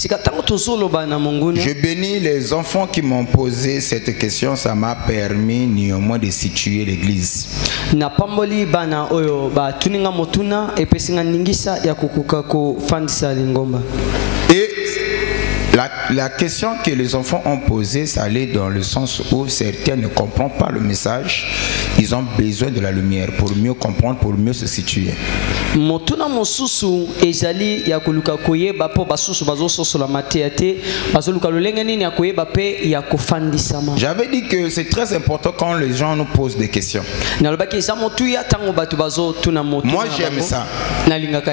Je bénis les enfants qui m'ont posé cette question, ça m'a permis néanmoins de situer l'église. Et la question que les enfants ont posée, ça allait dans le sens où certains ne comprennent pas le message. Ils ont besoin de la lumière pour mieux comprendre, pour mieux se situer. J'avais dit que c'est très important quand les gens nous posent des questions. Moi j'aime ça.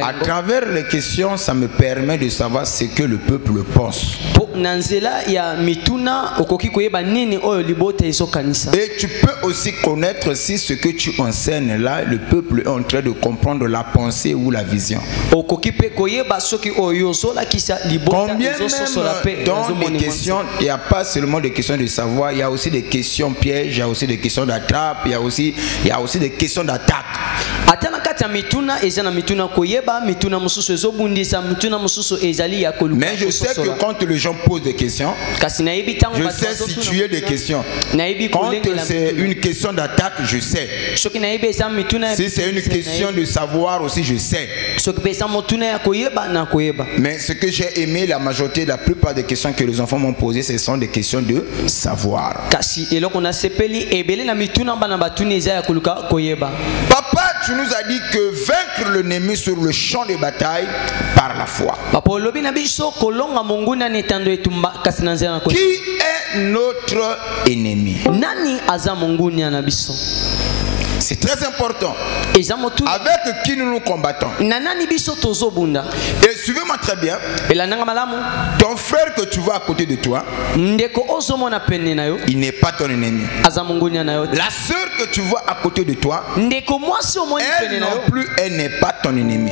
À travers les questions, ça me permet de savoir ce que le peuple pense. Et tu peux aussi connaître si ce que tu enseignes là, le peuple est en train de comprendre la pensée ou la vision. Combien même dans les questions, il n'y a pas seulement des questions de savoir, il y a aussi des questions pièges, il y a aussi des questions d'attrape, il y a aussi des questions d'attaque. Mais je sais que quand les gens posent des questions, je sais situer des questions. Quand c'est une question d'attaque, je sais. Si c'est une question de savoir aussi, je sais. Mais ce que j'ai aimé, la majorité, la plupart des questions que les enfants m'ont posées, ce sont des questions de savoir. Papa, tu nous as dit que vaincre l'ennemi sur le champ de bataille par la foi. Qui est notre ennemi? C'est très important. Avec qui nous nous combattons. Et suivez-moi très bien. Ton frère que tu vois à côté de toi, il n'est pas ton ennemi. La sœur que tu vois à côté de toi, elle non plus, elle n'est pas ton ennemi.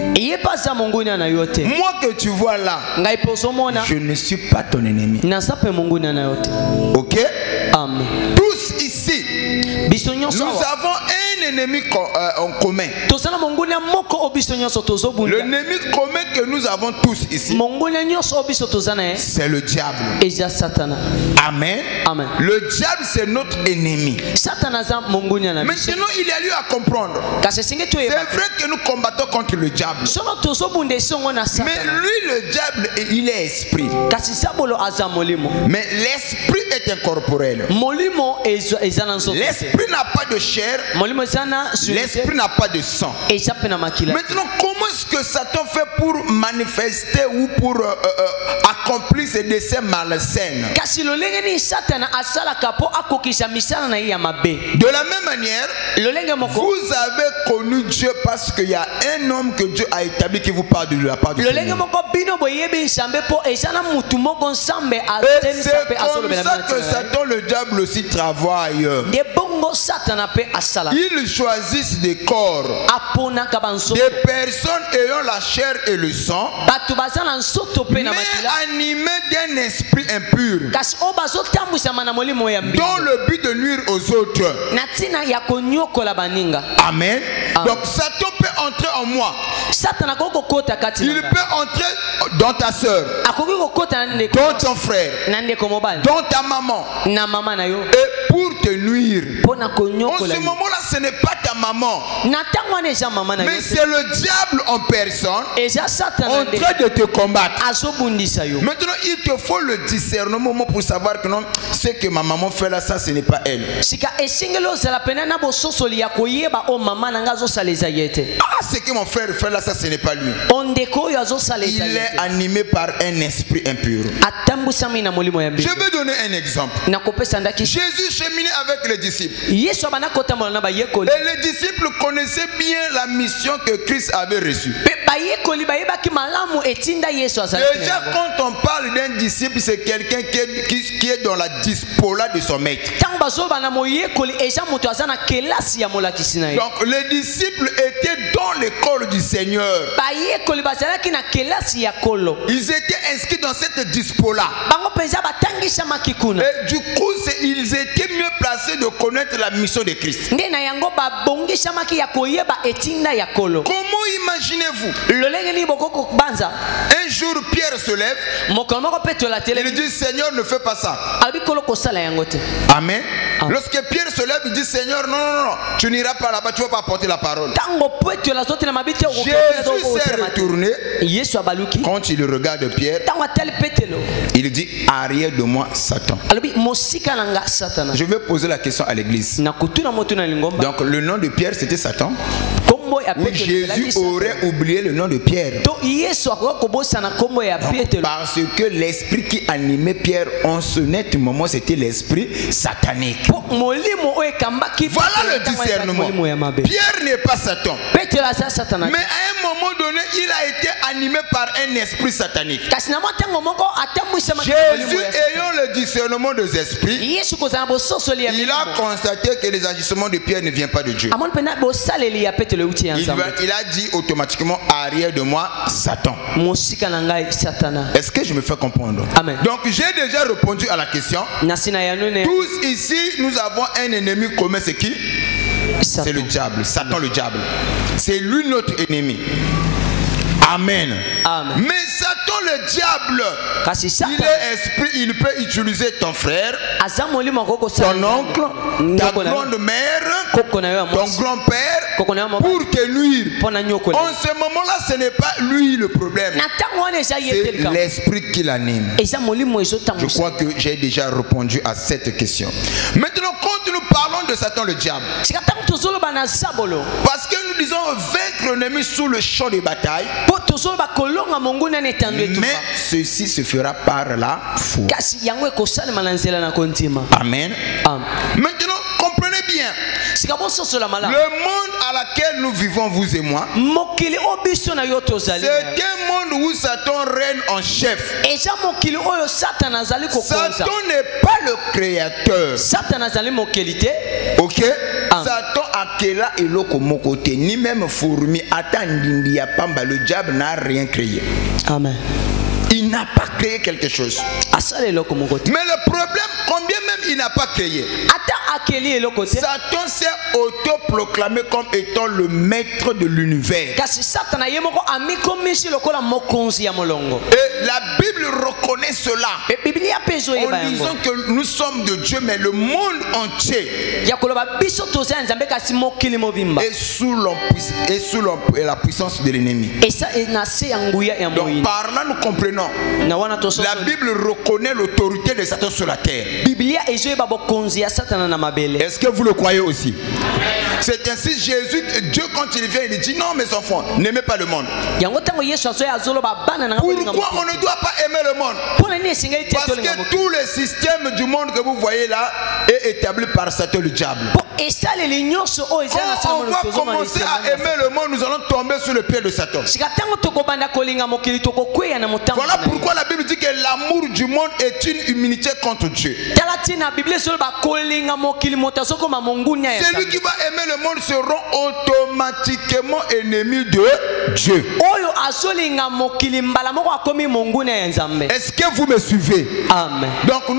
Moi que tu vois là, je ne suis pas ton ennemi. Ok? Tous ici, nous avons un ennemi en commun. L'ennemi commun que nous avons tous ici, c'est le diable. Amen. Amen. Le diable, c'est notre ennemi. Maintenant, il a lieu à comprendre. C'est vrai que nous combattons contre le diable. Mais lui, le diable, il est esprit. Mais l'esprit est incorporel. L'esprit n'a pas de chair. L'esprit n'a pas de sang. Maintenant, comment est-ce que Satan fait pour manifester ou pour accomplir ses desseins malsains? De la même manière, vous avez connu Dieu parce qu'il y a un homme que Dieu a établi qui vous parle de la part du Seigneur. Et c'est comme ça que Satan, le diable aussi travaille. Ils choisissent des corps, des personnes ayant la chair et le sang, mais animés d'un esprit impur, dans le but de nuire aux autres. Amen. Donc Satan peut entrer en moi. Il peut entrer dans ta soeur, dans ton frère, dans ta maman, et pour te nuire. En ce moment-là, ce n'est pas ta maman, mais c'est le diable en personne en train de te combattre. Maintenant, il te faut le discernement pour savoir que non, ce que ma maman fait là, ça, ce n'est pas elle. Ce que mon frère fait là, ça, ce n'est pas lui. Il est animé par un esprit impur. Je vais donner un exemple. Jésus cheminait avec les disciples. Et les disciples connaissaient bien la mission que Christ avait reçue. Déjà, quand on parle d'un disciple, c'est quelqu'un qui est dans la dispola de son maître. Donc, les disciples étaient dans l'école du Seigneur. Ils étaient inscrits dans cette dispola. Et du coup, ils étaient mieux placés de connaître la mission de Christ. Comment imaginez-vous un jour, Pierre se lève. Il dit, Seigneur, ne fais pas ça. Amen. Lorsque Pierre se lève, il dit, Seigneur, non, non, non, tu n'iras pas là-bas, tu ne vas pas apporter la parole. Jésus s'est retourné. Quand il regarde Pierre, il dit, arrière de moi, Satan. Je vais poser la question à l'église. Donc le nom de Pierre, c'était Satan. Ou Jésus aurait oublié le nom de Pierre. Donc, parce que l'esprit qui animait Pierre en ce net moment, c'était l'esprit satanique. Voilà le discernement. Pierre n'est pas Satan. Mais à un moment donné, il a été animé par un esprit satanique. Jésus, ayant le discernement des esprits, il a constaté que les agissements de Pierre ne viennent pas de Dieu. Il a dit automatiquement, arrière de moi, Satan. Est-ce que je me fais comprendre? Amen. Donc j'ai déjà répondu à la question. Tous ici, nous avons un ennemi commun, c'est qui? C'est le diable, Satan le diable. C'est lui notre ennemi. Amen. Amen. Mais Satan le diable, il est esprit, il peut utiliser ton frère, ton oncle, ta grande-mère, ton grand-père pour te nuire. En ce moment-là, ce n'est pas lui le problème. C'est l'esprit qui l'anime. Je crois que j'ai déjà répondu à cette question. Maintenant, quand nous parlons de Satan le diable, parce que nous disons vaincre l'ennemi sous le champ de bataille, mais ceci se fera par la foi. Amen. Maintenant, comprenez bien. Le monde à laquelle nous vivons, vous et moi, c'est un monde où Satan règne en chef. Satan n'est pas le créateur. Ok? Satan a kela eloko mokote, ni même fourmi, attendindi ya pamba, le diable n'a rien créé. Amen. Il n'a pas créé quelque chose. Mais le problème, combien même il n'a pas créé, Satan s'est autoproclamé comme étant le maître de l'univers. Et la Bible reconnaît cela en disant que nous sommes de Dieu, mais le monde entier est sous la puissance de l'ennemi. Donc par là nous comprenons, la Bible reconnaît l'autorité de Satan sur la terre. Est-ce que vous le croyez aussi? C'est ainsi Jésus, Dieu quand il vient, il dit non mes enfants, n'aimez pas le monde. Pourquoi on ne doit pas aimer le monde? Parce que tout le système du monde que vous voyez là est établi par Satan le diable. Quand on va commencer à aimer le monde, nous allons tomber sur le pied de Satan. Voilà pourquoi la Bible dit que l'amour du monde est une immunité contre Dieu. Celui qui va aimer le monde sera automatiquement ennemi de Dieu. Est-ce que vous me suivez? Amen. Donc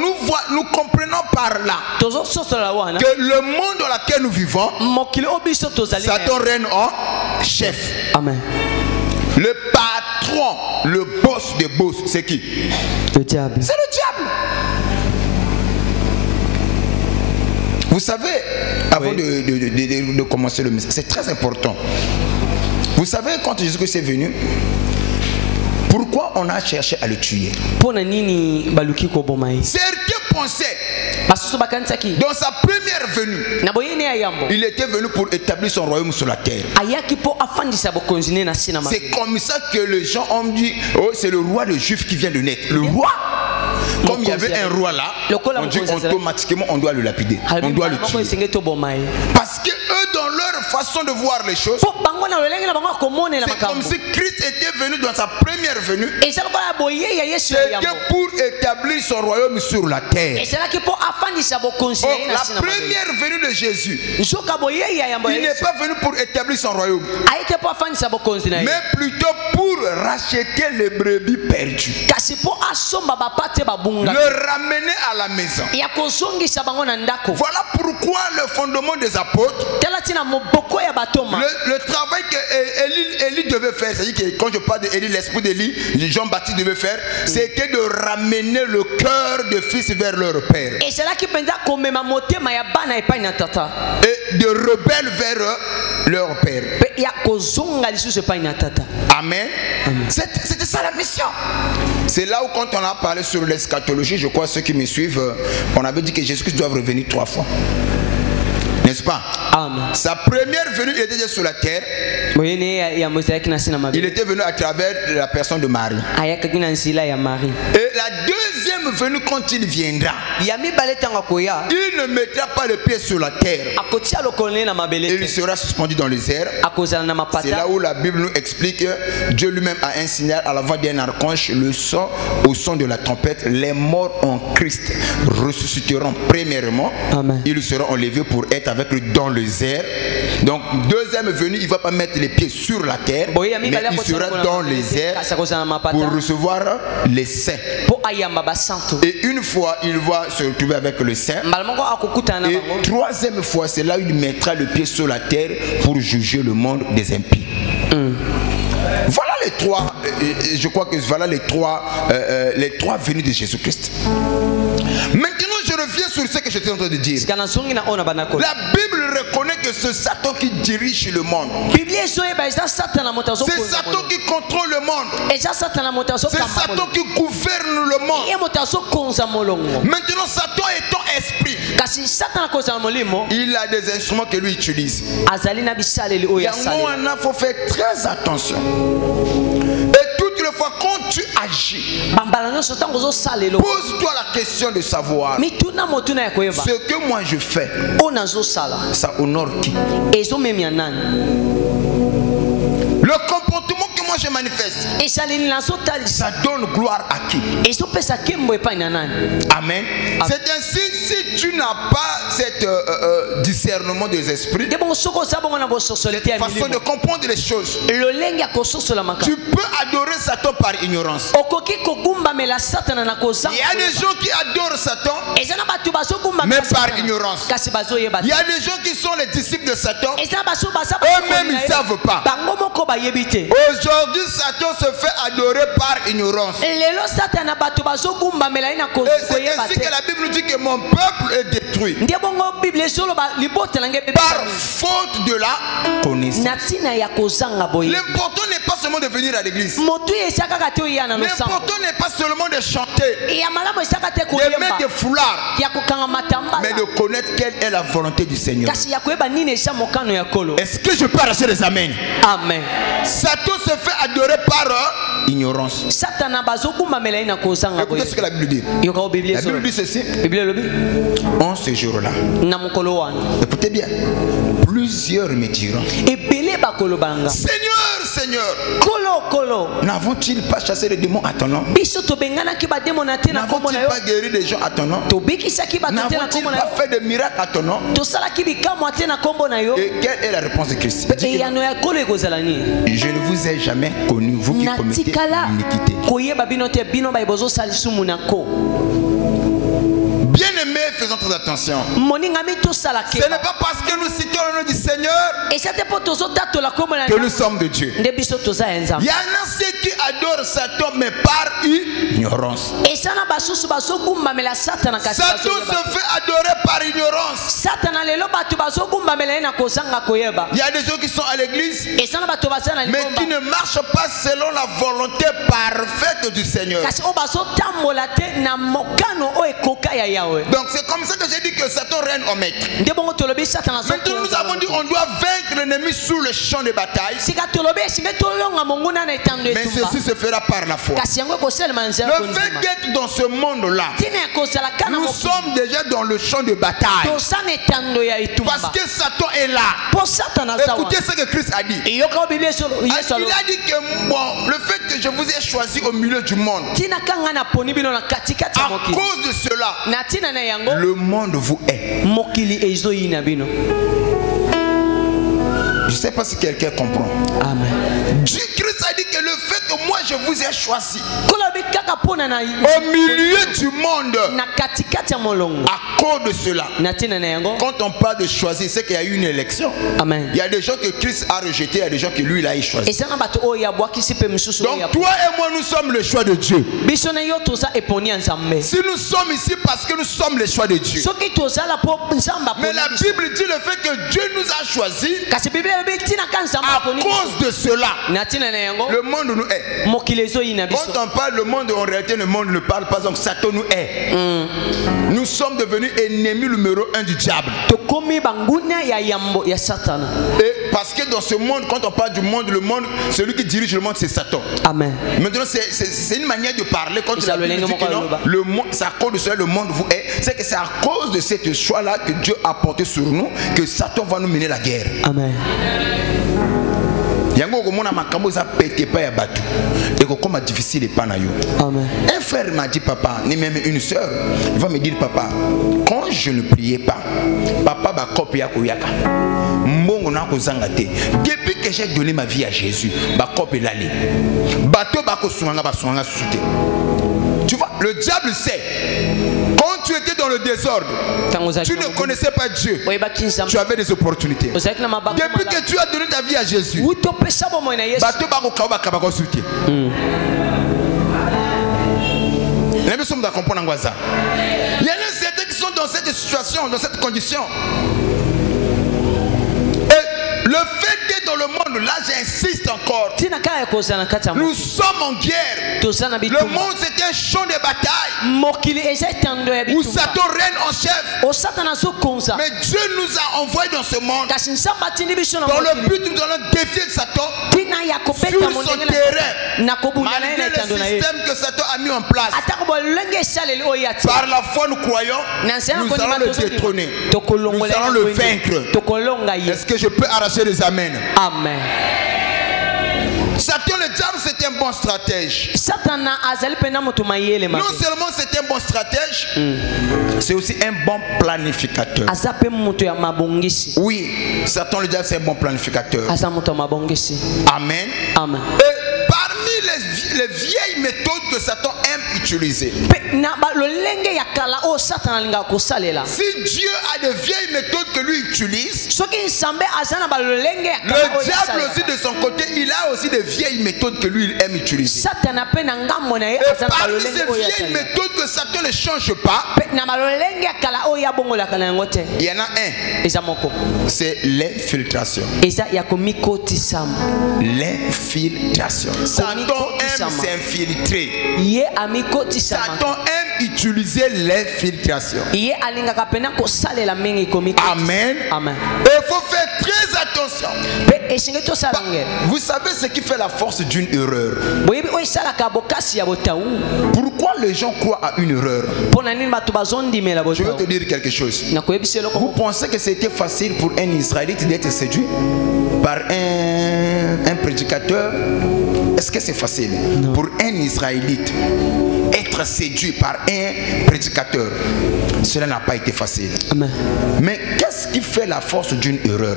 nous comprenons par là que le monde dans lequel nous vivons, Satan règne en chef. Amen. Le patron, le boss des boss, c'est qui? Le diable. C'est le diable. Vous savez, avant de commencer le message, c'est très important. Vous savez, quand Jésus-Christ est venu, pourquoi on a cherché à le tuer? Certains pensaient, dans sa première venue, il était venu pour établir son royaume sur la terre. C'est comme ça que les gens ont dit, oh, c'est le roi des Juifs qui vient de naître. Le roi, comme il y avait un roi là, on dit automatiquement on doit le lapider, on doit le tuer. Parce que eux, dans leur façon de voir les choses, c'est comme si Christ était venu dans sa première venue, c'était pour établir son royaume sur la terre. La première venue de Jésus, il n'est pas venu pour établir son royaume, mais plutôt pour racheter les brebis perdues, le ramener à la maison. Voilà pourquoi le fondement des apôtres, le travail que Élie devait faire, c'est-à-dire que quand je parle d'Élie, l'esprit d'Élie, Jean-Baptiste devait faire, c'était de ramener le cœur des fils vers leur père. Et de rebelles vers leur père. Amen. C'était ça la mission. C'est là où quand on a parlé sur l'eschatologie, je crois ceux qui me suivent, on avait dit que Jésus-Christ doit revenir 3 fois. N'est-ce pas? Amen. Sa première venue, il était sur la terre. Il était venu à travers la personne de Marie. Et la deuxième venue, quand il viendra, il ne mettra pas le pied sur la terre. Et il sera suspendu dans les airs. C'est là où la Bible nous explique que Dieu lui-même a un signal à la voix d'un archange, au son de la trompette. Les morts en Christ ressusciteront premièrement. Amen. Ils seront enlevés pour être avec lui dans les airs. Donc deuxième venue, il ne va pas mettre les pieds sur la terre, mais il sera dans les airs pour recevoir les saints. Et une fois, il va se retrouver avec le saint. Et troisième fois, c'est là où il mettra le pied sur la terre pour juger le monde des impies. Voilà les trois, je crois que voilà les trois venues de Jésus-Christ. Maintenant, je reviens sur ce que j'étais en train de dire. La Bible reconnaît que c'est Satan qui dirige le monde. C'est Satan qui contrôle le monde. C'est Satan qui gouverne le monde. Maintenant, Satan étant esprit, il a des instruments que lui utilise. Il faut faire très attention. Fois quand tu agis, pose-toi la question de savoir ce que moi je fais, ça honore qui? Le comportement que moi je manifeste, ça donne gloire à qui? Amen. C'est ainsi, si tu n'as pas cet discernement des esprits, cette façon de comprendre les choses, tu peux adorer Satan par ignorance. Il y a des gens qui adorent Satan, mais par ignorance. Il y a des gens qui sont les disciples de Satan, eux-mêmes ils ne savent pas. Aujourd'hui, Satan se fait adorer par ignorance. Et c'est ainsi que la Bible nous dit que mon peuple est détruit par faute de la connaissance. L'important n'est pas seulement de venir à l'église. L'important n'est pas seulement de chanter, de mettre des foulards, mais de connaître quelle est la volonté du Seigneur. Est-ce que je peux arracher les amens? Amen. Satan se fait adorer par ignorance. Écoutez ce que la Bible dit. La Bible dit ceci. En ce jour-là, écoutez bien, plusieurs me diront: Seigneur, Seigneur, n'avons-ils pas chassé les démons à ton nom? N'avons-ils pas guéri les gens à ton nom? N'avons-ils pas fait de miracles à ton nom? Et quelle est la réponse de Christ? Je ne vous ai jamais connu, vous qui commettez l'iniquité. Bien-aimés, faisons très attention. Ce n'est pas parce que nous citons le nom du Seigneur que nous sommes de Dieu. Il y en a ceux qui adorent Satan, mais par ignorance. Satan se fait adorer par ignorance. Il y a des gens qui sont à l'église, mais qui ne marchent pas selon la volonté parfaite du Seigneur. Donc c'est comme ça que j'ai dit que Satan règne au maître. Maintenant nous avons dit on doit vaincre l'ennemi sous le champ de bataille. Mais ceci se fera par la foi. Le fait d'être dans ce monde-là, nous sommes déjà dans le champ de bataille. Parce que Satan est là. Écoutez ce que Christ a dit. Il a dit que bon, le fait que je vous ai choisi au milieu du monde, à cause de cela, le monde vous hait. Je ne sais pas si quelqu'un comprend. Amen. Christ a dit que le fait que que moi je vous ai choisi au milieu du monde à cause de cela. Quand on parle de choisir, c'est qu'il y a eu une élection. Amen. Il y a des gens que Christ a rejetés, il y a des gens que lui il a choisi. Donc toi et moi nous sommes le choix de Dieu. Si nous sommes ici parce que nous sommes le choix de Dieu. Mais la Bible dit le fait que Dieu nous a choisis à cause de cela. Le monde nous hait. Quand on parle le monde, en réalité le monde ne parle pas, donc Satan nous hait. Nous sommes devenus ennemis numéro 1 du diable. Et parce que dans ce monde, quand on parle du monde, le monde, celui qui dirige le monde c'est Satan. Amen. Maintenant c'est une manière de parler quand la Bible dit que non, le monde, c'est à cause de cela le monde vous hait. C'est que c'est à cause de ce choix-là que Dieu a porté sur nous que Satan va nous mener la guerre. Amen. Un frère m'a dit papa, ni même une soeur, il va me dire papa, quand je ne priais pas, papa va copier koyaka. Depuis que j'ai donné ma vie à Jésus, tu vois, le diable sait. Quand tu étais dans le désordre, tu ne connaissais pas Dieu, tu avais des opportunités. Depuis que tu as donné ta vie à Jésus, il y en a certains qui sont dans cette situation, dans cette condition. Et le fait d'être dans le monde, là j'insiste encore, nous sommes en guerre. Le monde c'est un champ de bataille où Satan règne en chef. Mais Dieu nous a envoyés dans ce monde dans le but nous allons défier Satan sur son terrain, malgré le système que Satan a mis en place. Par la foi nous croyons, nous allons le détrôner, nous allons le vaincre. Est-ce que je peux arracher les amens? Amen. Satan le diable c'est un bon stratège. Non seulement c'est un bon stratège, c'est aussi un bon planificateur. Oui, Satan le diable c'est un bon planificateur. Amen. Amen. Et parmi les vieilles méthodes que Satan aime utiliser, si Dieu a de vieilles méthodes que lui utilise, le diable aussi de son côté il a aussi de vieilles méthodes que lui il aime utiliser. Et parmi ces vieilles méthodes que Satan ne change pas, il y en a un, c'est l'infiltration. L'infiltration. Satan aime s'infiltrer. Satan aime utiliser l'infiltration. Amen. Amen. Et il faut faire très attention. Vous savez ce qui fait la force d'une erreur? Pourquoi les gens croient à une erreur? Je veux te dire quelque chose. Vous pensez que c'était facile pour un Israélite d'être séduit par un prédicateur? Est-ce que c'est facile pour un Israélite être séduit par un prédicateur? Cela n'a pas été facile. Amen. Mais qu'est-ce qui fait la force d'une erreur?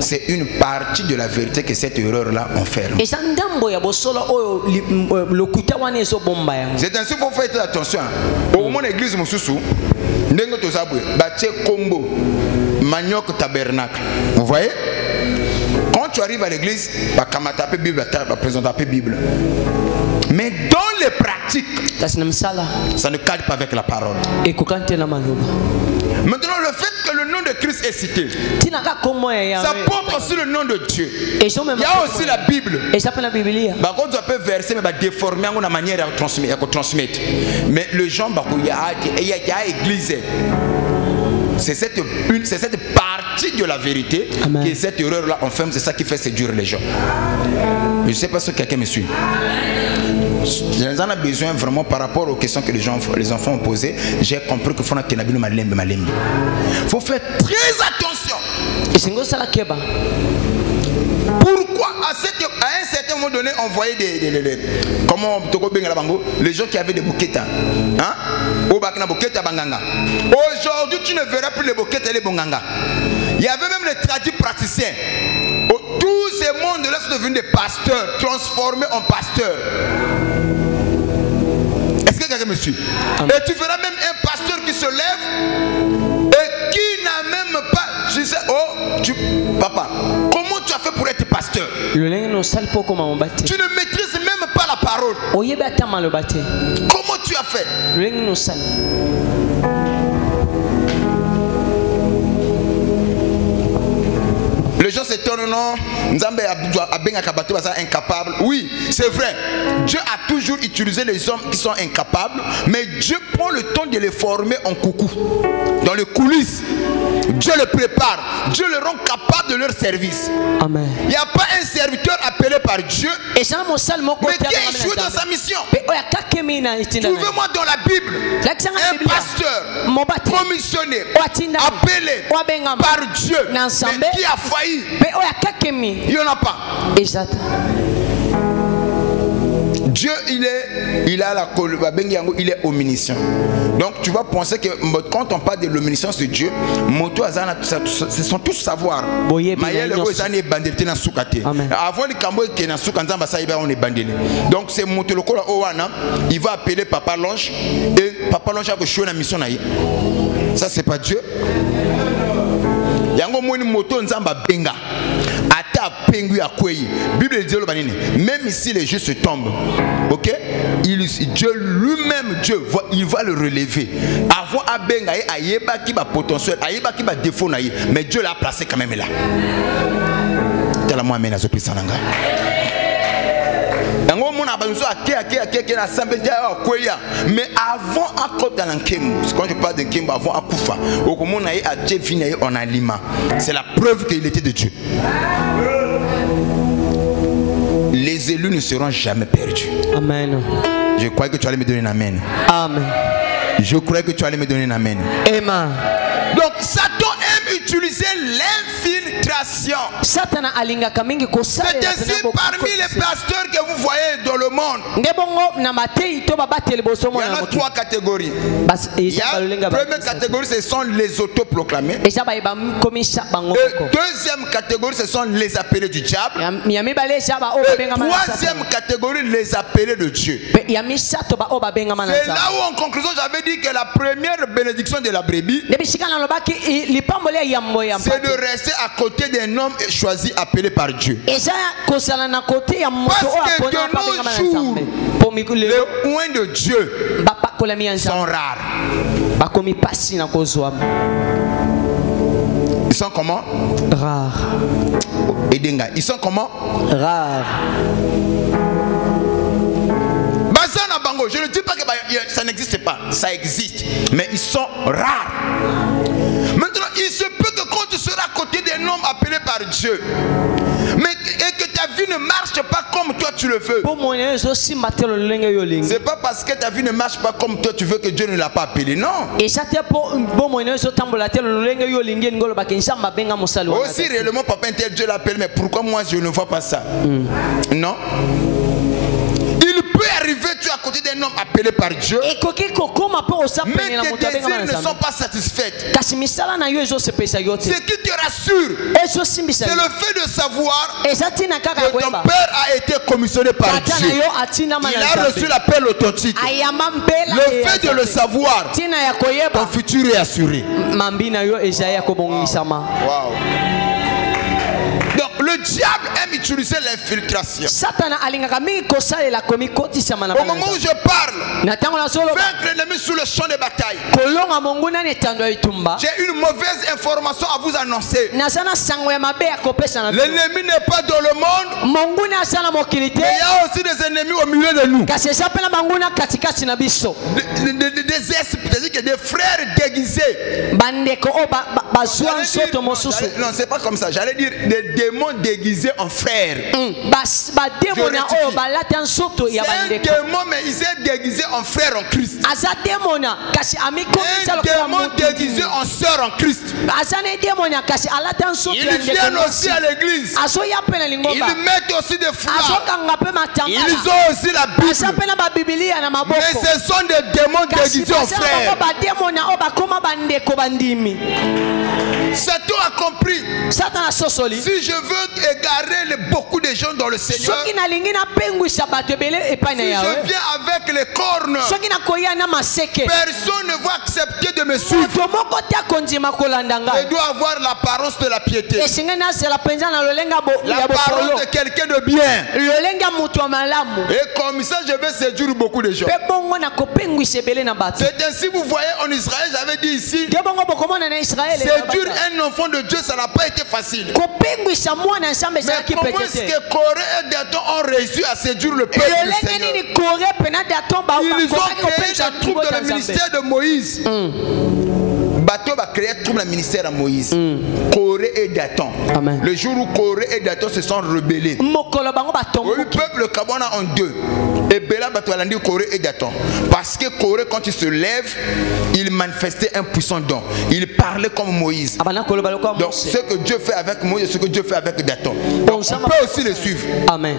C'est une partie de la vérité que cette erreur-là enferme. C'est ainsi qu'il faut faire attention. Au moment de l'église, Manioc tabernacle. Vous voyez? Quand tu arrives à l'église, présente la Bible. Mais dans les pratiques, ça ne cadre pas avec la parole. Maintenant, le fait que le nom de Christ est cité, ça porte aussi le nom de Dieu. Il y a aussi la Bible. Par contre, tu peux verser, mais déformer la manière de transmettre. Mais le gens, il y a église. C'est cette partie de la vérité. Amen. Que cette erreur-là enferme, c'est ça qui fait séduire les gens. Je ne sais pas si quelqu'un me suit. J'en ai besoin vraiment par rapport aux questions que les enfants ont posées. J'ai compris qu'il faut que il faut faire très attention. Pourquoi à un certain moment donné on voyait les gens qui avaient des bouquets, hein? Aujourd'hui tu ne verras plus les bouquets et les bonganga. Il y avait même les tradis praticiens. Tous ces mondes-là sont devenus des pasteurs, transformés en pasteurs. Est-ce que quelqu'un me suit? Et tu verras même un pasteur qui se lève et qui n'a même pas... Je sais, papa, comment tu as fait pour être pasteur? Tu ne maîtrises même pas la parole. Comment tu as fait? Les gens s'étonnent, non? Incapable. Oui, c'est vrai. Dieu a toujours utilisé les hommes qui sont incapables, mais Dieu prend le temps de les former en coucou. Dans les coulisses, Dieu les prépare. Dieu les rend capables de leur service. Amen. Il n'y a pas un serviteur appelé par Dieu, mais qui a échoué dans sa mission. Trouvez-moi dans la Bible un pasteur commissionné, appelé par Dieu, mais qui a failli. Il n'y en a pas. Dieu, il est omniscient. Donc tu vas penser que quand on parle de l'omniscience de Dieu, ce sont tous savoirs. Avant le Cambodge qui est dans on est bandé. Donc c'est Motoloko Owana, il va appeler Papa Longe et Papa Longe a joué la mission. Ça c'est pas Dieu. Yango moni moto nzamba benga ata pengu ya kwei. Bible dit même si les jeux se tombent, ok, Dieu lui-même, il va le relever. Avant à benga ayeba ki ba potentiel, ayeba ki ba défaut na ye, mais Dieu l'a placé quand même là. Tellement moi amène à ce puissant langa. Mais avant quand je parle de Kembo, avant Akufa, on a Lima. C'est la preuve qu'il était de Dieu. Les élus ne seront jamais perdus. Amen. Je crois que tu allais me donner un amen. Amen. Je crois que tu allais me donner un amen. Amen. Donc Satan aime utiliser l'infiltration. C'est ainsi parmi les pasteurs que vous voyez dans le monde. Il y en a trois catégories. La première catégorie, ce sont les autoproclamés. Deuxième catégorie, ce sont les appelés du diable. Troisième catégorie, les appelés de Dieu. C'est là où en conclusion j'avais dit que la première bénédiction de la brebis, c'est de rester à côté d'un homme choisi, appelé par Dieu. Parce que de nos jours, les oins de Dieu sont rares. Ils sont comment? Rares. Ils sont comment? Rares. Je ne dis pas que ça n'existe pas, ça existe, mais ils sont rares. Maintenant, il se peut que quand tu seras à côté d'un homme appelé par Dieu, et que ta vie ne marche pas comme toi tu le veux, c'est pas parce que ta vie ne marche pas comme toi tu veux que Dieu ne l'a pas appelé, non. Aussi réellement papa Dieu l'appelle, mais pourquoi moi je ne vois pas ça? Non. Peut arriver, tu es à côté d'un homme appelé par Dieu, mais tes désirs ne sont pas satisfaits. Ce qui te rassure, c'est le fait de savoir que ton père a été commissionné par Dieu. Il a reçu l'appel authentique. Le fait de le savoir, ton futur est assuré. Wow. Donc le diable aime utiliser l'infiltration. Au moment où je parle, vaincre l'ennemi sur le champ de bataille, j'ai une mauvaise information à vous annoncer. L'ennemi n'est pas dans le monde, mais il y a aussi des ennemis au milieu de nous. Des frères déguisés. Non, c'est pas comme ça. J'allais dire des démons déguisés en frères. C'est un démon, mais il s'est déguisé en frère en Christ. Un démon déguisé en sœur en Christ. Ils viennent aussi à l'église. Ils mettent aussi des foulards. Ils ont aussi la Bible. Mais ce sont des démons déguisés en frères. Satan a compris. Si je veux égarer beaucoup de gens dans le Seigneur, si je viens avec les cornes, personne ne va accepter de me suivre. Je dois avoir l'apparence de la piété, l'apparence de quelqu'un de bien. Et comme ça, je vais séduire beaucoup de gens. C'est ainsi, vous voyez, en Israël, j'avais dit ici, séduire un enfant de Dieu, ça n'a pas été facile. Mais comment est-ce que Corée et Dathan ont réussi à séduire le peuple du Seigneur? Ils ont créé la troupe dans le ministère de Moïse. Bateau va créer tout le ministère à Moïse. Corée et Dathan. Le jour où Corée et Dathan se sont rebellés, le peuple Kabana en deux. Et Bela Batoualandi, Corée et Dathan. Parce que Corée, quand il se lève, il manifestait un puissant don. Il parlait comme Moïse. Donc ce que Dieu fait avec Moïse, ce que Dieu fait avec Dathan. Donc on peut aussi le suivre. Amen.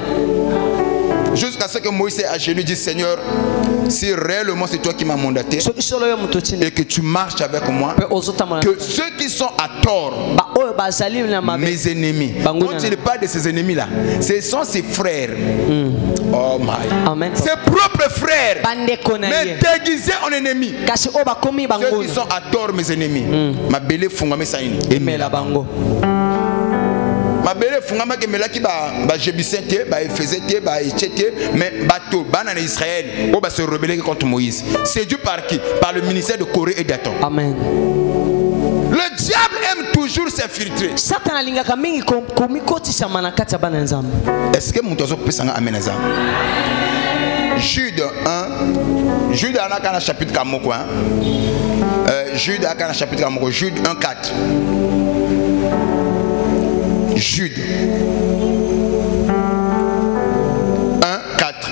Jusqu'à ce que Moïse est à genoux, dit Seigneur, si réellement c'est toi qui m'as mandaté et que tu marches avec moi, que ceux qui sont à tort, mes ennemis, quand il parle de ces ennemis là, ce sont ses frères. Oh my. Amen. Ses propres frères, mais déguisés en ennemis. Ceux qui sont à tort, mes ennemis. Ma belle fungame saini. Aimez la bango. Ma belle fungama que melaki ba jebisente ba efezete ba echete mais bateau banane Israël on va se rebeller contre Moïse. Séduit par qui? Par le ministère de Corée et Dathan. Amen. Le diable aime toujours s'infiltrer. Est-ce que mon tozo peut s'en amener ça? Jude 1. Jude a un chapitre comme quoi. Jude a un chapitre comme quoi. Jude 1:4. Jude 1:4.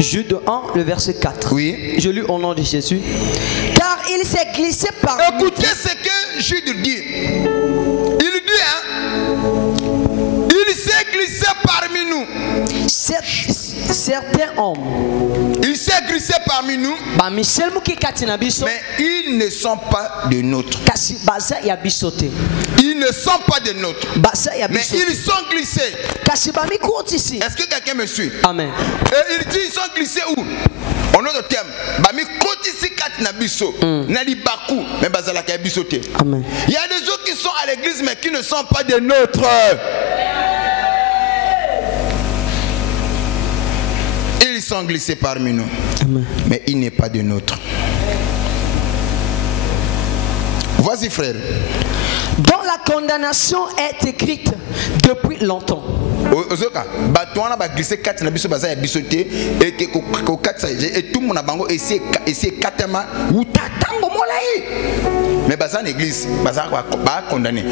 Jude 1, le verset 4. Oui. Je lis au nom de Jésus. Car il s'est glissé parmi nous. Écoutez ce que Jude dit. Il dit, hein, il s'est glissé parmi nous. Certains hommes. Il s'est glissé parmi nous. Mais ils ne sont pas de nôtres. Ils ne sont pas de nôtres. Mais ils sont glissés. Est-ce que quelqu'un me suit? Amen. Et il dit ils sont glissés où? En autre terme, il y a des gens qui sont à l'église mais qui ne sont pas des nôtres. Ils sont glissés parmi nous. Amen. Mais il n'est pas de nôtres. Vas-y frère. Dont la condamnation est écrite depuis longtemps. Mais bazan église bazar va condamner.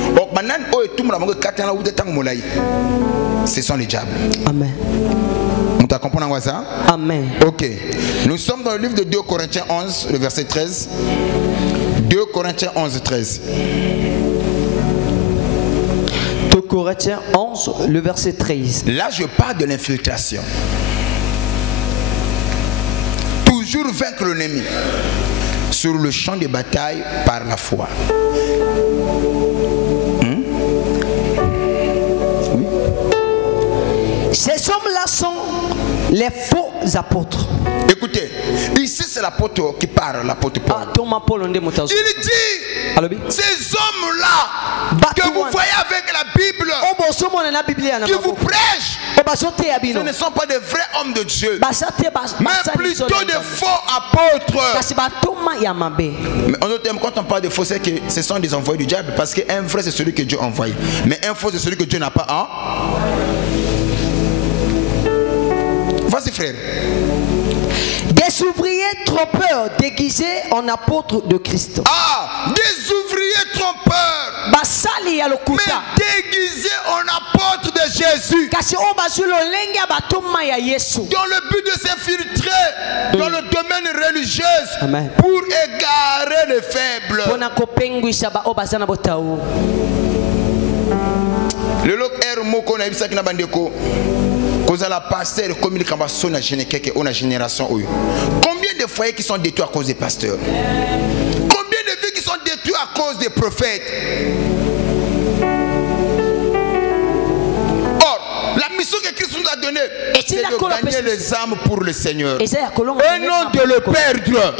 Ce sont les diables. Amen. Vous comprenez ça? Amen. Ok. Nous sommes dans le livre de 2 Corinthiens 11, le verset 13. 2 Corinthiens 11, 13. 2 Corinthiens 11, le verset 13. Là, je parle de l'infiltration. Toujours vaincre l'ennemi sur le champ de bataille par la foi. Oui. Ces hommes-là sont les faux apôtres. Écoutez, ici c'est l'apôtre qui parle, l'apôtre Paul. Il dit, ces hommes-là que vous voyez avec la Bible, qui vous prêchent, ce ne sont pas de vrais hommes de Dieu, mais plutôt des faux apôtres. Mais en d'autres termes, quand on parle de faux, c'est que ce sont des envoyés du diable, parce qu'un vrai c'est celui que Dieu a envoyé, mais un faux c'est celui que Dieu n'a pas. Vas-y frère. Des ouvriers trompeurs déguisés en apôtres de Christ. Ah, des ouvriers trompeurs. Mais déguisés en apôtres de Jésus. Dans le but de s'infiltrer dans le domaine religieux. Amen. Pour égarer les faibles. Le loc er moko na ibisa kina bandeko. La pasteur communique avec son génération. Combien de foyers qui sont détruits à cause des pasteurs? Combien de vies qui sont détruites à cause des prophètes. Or, la mission que Christ nous a donnée, c'est de gagner les âmes pour le Seigneur. Et non de le perdre.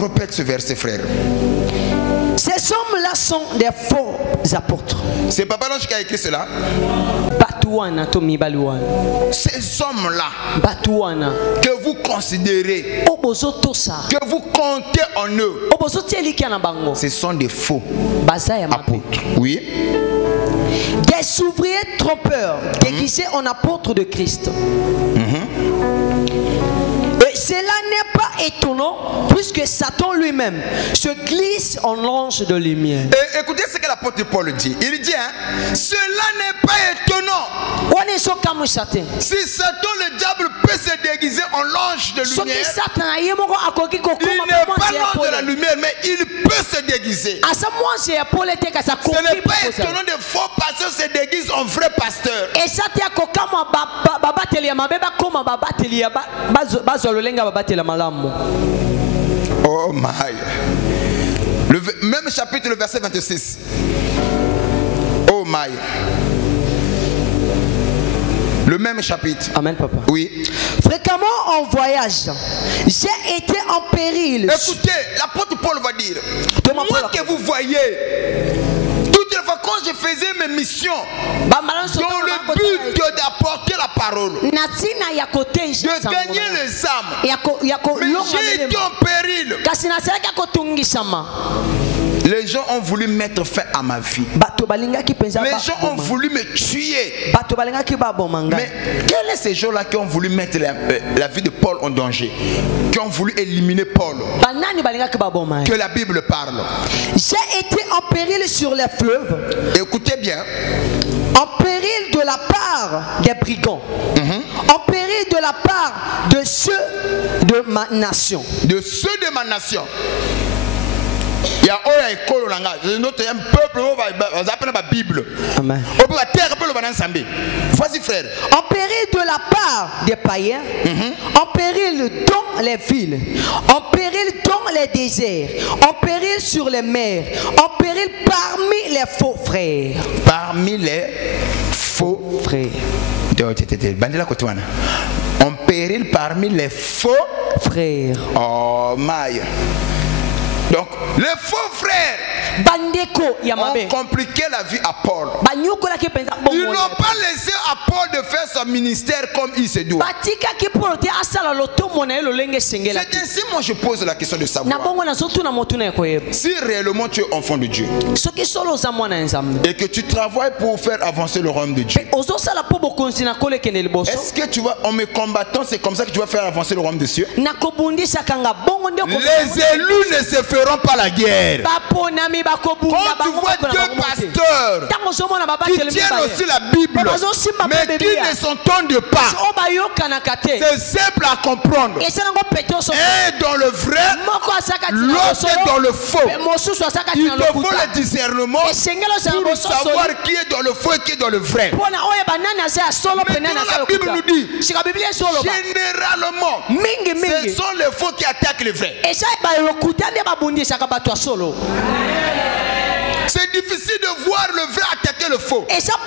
Répète ce verset, frère. Ces hommes-là sont des faux apôtres. C'est Papa Lange qui a écrit cela. Ces hommes-là que vous considérez, que vous comptez en eux, ce sont des faux apôtres. Oui. Des ouvriers trompeurs déguisés en apôtres de Christ. Et cela n'est pas étonnant puisque Satan lui-même se glisse en ange de lumière. Et écoutez ce que l'apôtre Paul dit. Il dit, cela n'est pas étonnant. Si Satan le diable peut se déguiser en l'ange de lumière, il n'est pas l'ange de la lumière, mais il peut se déguiser. Ce n'est pas étonnant de faux pasteurs se déguisent en vrais pasteurs. Oh my. Même chapitre, le verset 26. Oh my. Le même chapitre. Amen, papa. Oui. Fréquemment en voyage, j'ai été en péril. Écoutez, l'apôtre Paul va dire, moi que vous voyez, toutes les fois quand je faisais mes missions, dans le but d'apporter la parole, de gagner les âmes, mais j'ai été en péril. Les gens ont voulu mettre fin à ma vie. Les gens ont voulu me tuer. Mais quels sont ces gens-là qui ont voulu mettre la vie de Paul en danger? Qui ont voulu éliminer Paul? Que la Bible parle. J'ai été en péril sur les fleuves. Écoutez bien. En péril de la part des brigands. En péril de la part de ceux de ma nation. De ceux de ma nation. Il y a un peuple qui appelle la Bible. Amen. Vas-y, frère. En péril de la part des païens, en péril dans les villes, en péril dans les déserts, en péril sur les mers, en péril parmi les faux frères. Parmi les faux frères. En péril parmi les faux frères. Oh my. Donc, les faux frères ont compliqué la vie à Paul. Ils n'ont pas laissé à Paul de faire son ministère comme il se doit. C'est ainsi moi je pose la question de savoir si réellement tu es enfant de Dieu et que tu travailles pour faire avancer le royaume de Dieu. Est-ce que tu vois, en me combattant, c'est comme ça que tu vas faire avancer le royaume de Dieu? Les élus ne se feront pas la guerre. Quand tu vois deux pasteurs qui tiennent aussi la Bible mais qui ne s'entendent pas, c'est simple à comprendre. Un dans le vrai, l'autre dans le faux. Il te faut le discernement pour savoir qui est dans le faux et qui est dans le vrai. Maintenant la Bible nous dit généralement ce sont les faux qui attaquent les vrais. C'est difficile de voir le vrai attaquer le faux. Laissez-moi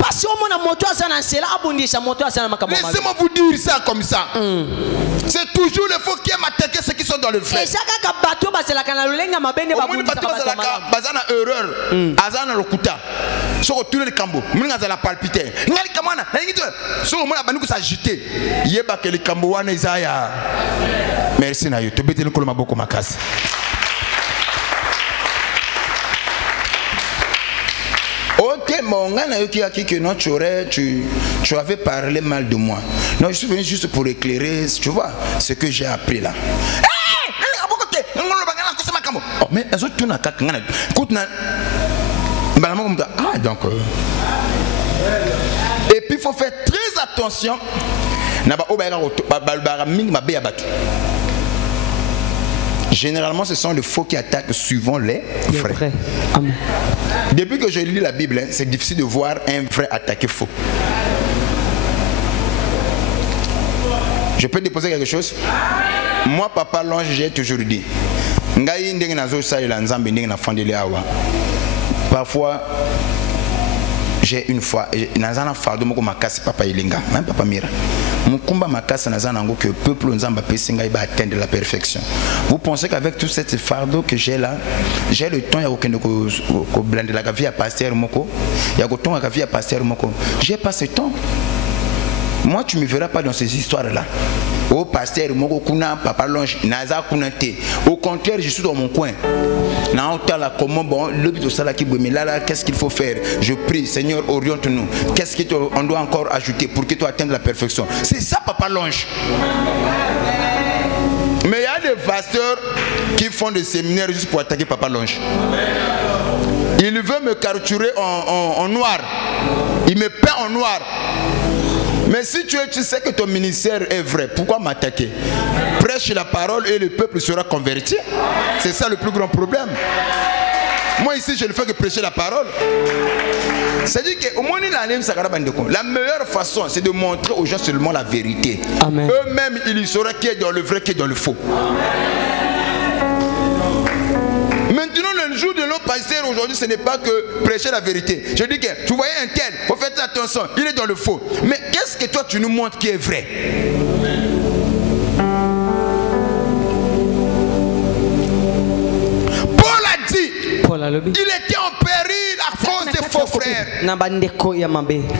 vous dire ça comme ça. C'est toujours les faux qui aiment attaquer ceux qui sont dans le vrai. Merci Nayo. Ok, mon gars, tu avais parlé mal de moi. Non, je suis venu juste pour éclairer, tu vois, ce que j'ai appris là. Oh, mais les autres, ah, donc. Et puis, il faut faire très attention. Généralement, ce sont les faux qui attaquent suivant les vrais. Amen. Depuis que je lis la Bible, c'est difficile de voir un vrai attaquer faux. Je peux déposer quelque chose? Moi, Papa Longe, j'ai toujours dit, parfois, j'ai une fois, nazana fardo moko makasi papa ilinga, même papa mira. Mon combat makasi nazana ngo que peuple nzamba pesinga iba atteindre la perfection. Vous pensez qu'avec tout cette fardeau que j'ai là, j'ai le temps ya ko blender la vie à pasteur moko, ya ko ton la vie à pasteur moko. J'ai pas ce temps. Moi, tu ne me verras pas dans ces histoires-là. Au pasteur, moko kuna, papa Longe, naza kunante. Au contraire, je suis dans mon coin. Comment bon, le but de ça mais là, qu'est-ce qu'il faut faire? Je prie, Seigneur, oriente-nous. Qu'est-ce qu'on doit encore ajouter pour que tu atteignes la perfection? C'est ça, papa Longe. Mais il y a des pasteurs qui font des séminaires juste pour attaquer papa Longe. Il veut me caricaturer en noir. Il me peint en noir. Mais si tu sais que ton ministère est vrai, pourquoi m'attaquer? Prêche la parole et le peuple sera converti. C'est ça le plus grand problème. Moi ici, je ne fais que prêcher la parole. C'est-à-dire qu'au moins, la meilleure façon, c'est de montrer aux gens seulement la vérité. Eux-mêmes, ils sauront qui est dans le vrai, qui est dans le faux. Maintenant, le jour de nos pasteurs aujourd'hui, ce n'est pas que prêcher la vérité. Je dis que tu voyais un tel, il faut faire attention, il est dans le faux. Mais qu'est-ce que toi tu nous montres qui est vrai? Paul a dit, il était en péril à cause des faux frères.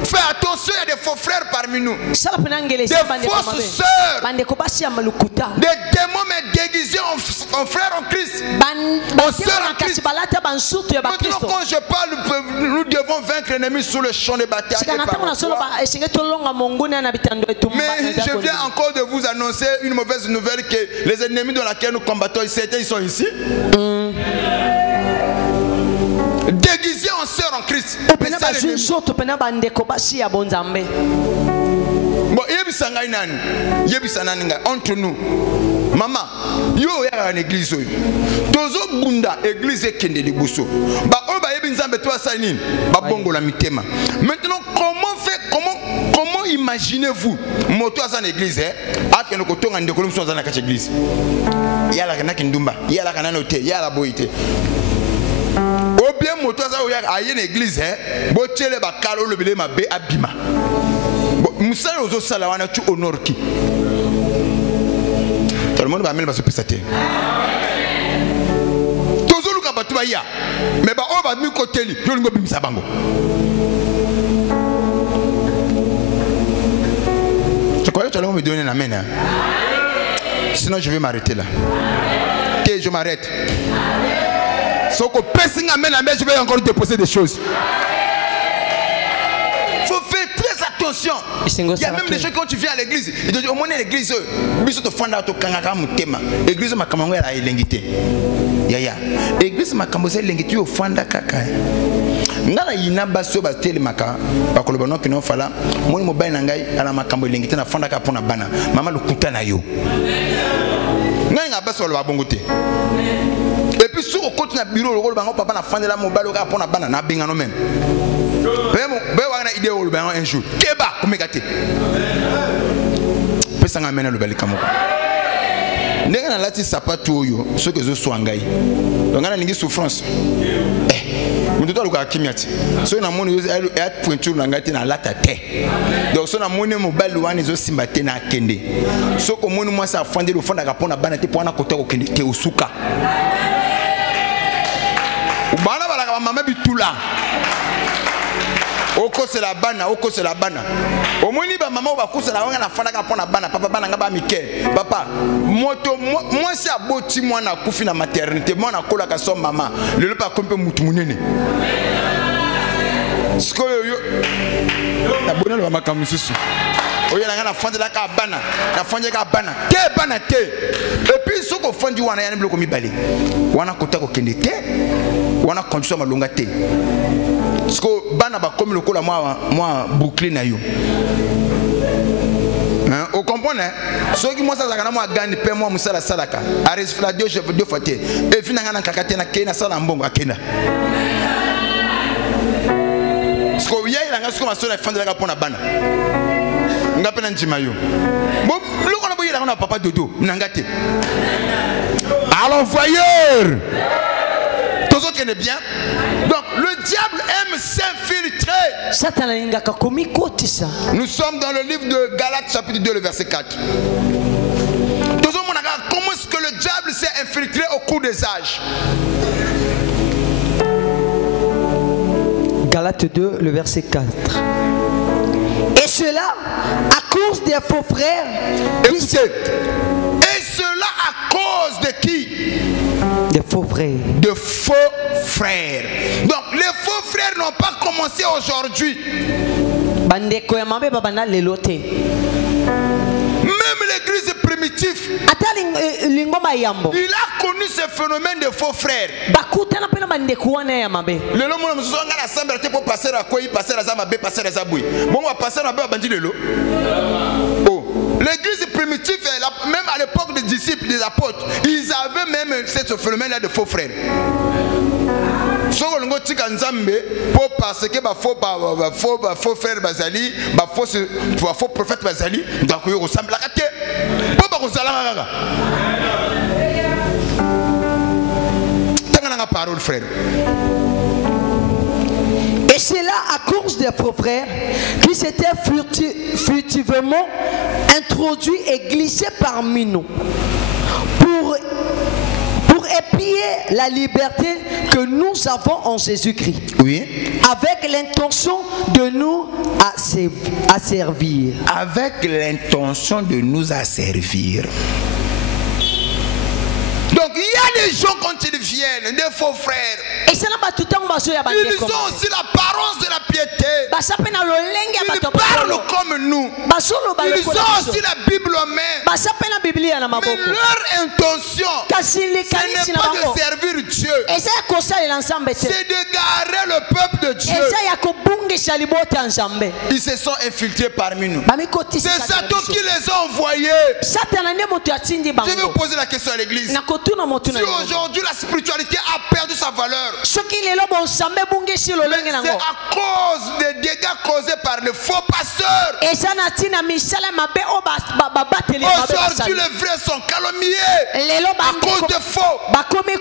Fais attention, il y a des faux frères parmi nous. Des fausses sœurs. Des démons mais déguisés en frères en Christ. En sœurs en Christ. Maintenant quand je parle, nous devons vaincre l'ennemi sur le champ de bataille. Mais je viens encore de vous annoncer une mauvaise nouvelle que les ennemis dans lesquels nous combattons, certains ils sont ici. Déguisés en sœurs en Christ. Bon, entre nous, maman, yo ya en église, tozo bunda église kende de buso. Ba oba yebi nzambe to asanini, ba bongo la mitema. Maintenant, comment imaginez-vous moto asan église a que nous kotonga ndeko lumso asan na kati église. Yala kana kindumba, yala kana note, yala boite. Ou bien moto asan a une église bo tchele ba kalo le bile ma be abima. Moussa ozo sala wana tu honor qui. Tout le monde va même se passer. Tozo luka batuba ya. Mais ba on va mi côté li, yo ngo bimisa bango. Je crois que tu allais me donner la main. Sinon je vais m'arrêter là. Ok, je m'arrête. Sauf que pressing amène la main, je vais encore déposer des choses. Attention, il y a même des gens quand tu viens à l'église, ils te disent au moins l'église, biso to fanda to kangaka mutema. L'église makamango ya elengité. Yaya. L'église makambo za elengité yo fanda kaka. Ngala yina baso ba tele maka ba kolobano kino fala. Moni mobile na ngai ala makambo elengité na fanda ka pona bana. Mama lukuta na yo. Ngai nga baso lo bongote. Et puis sur au côté na bureau le bango papa na fanda la mobile ka pona bana na bingano même. Idée au Liban un jour. Keba, comme gâté. Personne n'amène le balika moko. N'est-ce pas là tu sapato yo, ce que je sois engaillé. Donc on a une souffrance. Mais tout à l'heure akimiati. So na moni yo et pointure na ngati na lata te. Donc so na moni mobile wana zo simbate na kende. So ko moni moi ça fondé le fond da kapona bana te pona kota ko kende te usuka. Ubana bala ka mama bitula. Oko c'est la bana, oko c'est la bana. Au moins ni ba maman ba kusa na wanga na fana ka pona bana, papa bana ngaba mike. Papa, moto moi c'est aboti moi na kufi na maternité, moi na kola ka so maman. Le pas kompe mutu munene. Sko yo na bona lo maka mususu. Oya na fanda la ka bana, na fanda ka bana. Te bana te. Et puis soko fandi wana ya nbloko mibale. Wana kota ko kende te. Wana condition malonga te. Parce que bana ba comme le cola moi boucler na yo. Hein, vous comprenez? Ceux qui moi ça zakana moi gagne paie moi musala salaka. Ares fladio chef de faté. Et finanga na kakate na kena sala mbongo akena. Parce que yaya la ngasko masona fanda la pona bana. Ngapena njima yo. Bon, le Oui, là on a papa dodo. Nangate. À l'envoyeur. Tous autres qui est bien. Donc le diable aime s'infiltrer. Nous sommes dans le livre de Galates chapitre 2 le verset 4. Comment est-ce que le diable s'est infiltré au cours des âges? Galates 2 le verset 4. Et cela à cause des faux frères. Écoutez. Et cela à cause de qui? Des faux frères. De faux frères. Donc les faux frères n'ont pas commencé aujourd'hui. Même l'église primitive, il a connu ce phénomène de faux frères. L'église primitive, même à l'époque des disciples, des apôtres, ils avaient même ce phénomène-là de faux frères. Parce que faux frère Bazali, faux prophète Bazali, donc il ressemble à parole, frère. Et c'est là à cause des faux frères qui s'étaient furtivement introduits et glissés parmi nous pour épier la liberté que nous avons en Jésus-Christ. Oui. Avec l'intention de nous asservir. Avec l'intention de nous asservir. Donc il y a des gens quand ils viennent, des faux frères. Ils ont aussi l'apparence de la piété. Ils parlent comme nous. Ils ont aussi la Bible en main. Mais leur intention, ce n'est pas de servir Dieu. C'est de garer le peuple de Dieu. Ils se sont infiltrés parmi nous. C'est Satan qui les a envoyés. Je vais vous poser la question à l'église. Si aujourd'hui la spiritualité a perdu sa valeur, c'est à cause des dégâts causés par les faux pasteurs. Aujourd'hui les vrais sont calomniés à cause de faux. Combien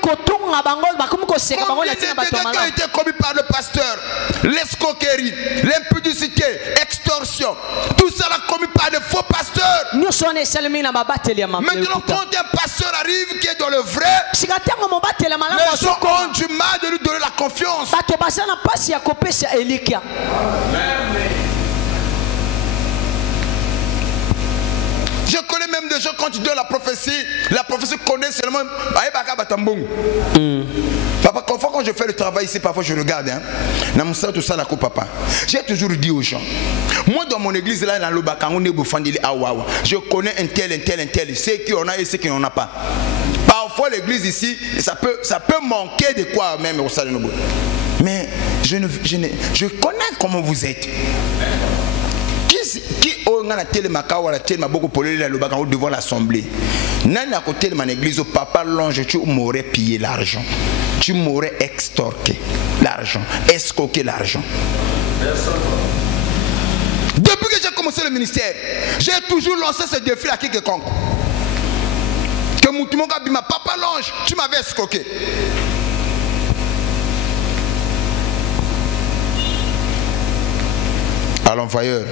de dégâts qui ont été commis par le pasteur? L'escroquerie, l'impudicité, extorsion, tout ça là commis par des faux pasteurs. Maintenant quand un pasteur arrive qui est dans le vrai, les gens ont du mal de lui donner la confiance. Je connais même des gens quand tu donnes la prophétie connaît seulement. Papa, quand je fais le travail ici, parfois je regarde. Papa. J'ai toujours dit aux gens, moi dans mon église là, je connais un tel, ceux qui en a et ceux qui n'en a pas. Parfois l'église ici, ça peut manquer de quoi même au salon. Mais je connais comment vous êtes. Devant l'assemblée, à côté de mon église, papa Longe, tu m'aurais pillé l'argent, tu m'aurais extorqué l'argent, escroqué l'argent. Depuis que j'ai commencé le ministère, j'ai toujours lancé ce défi à quiconque. Que mon papa Longe, tu m'avais escroqué. À l'envoyeur.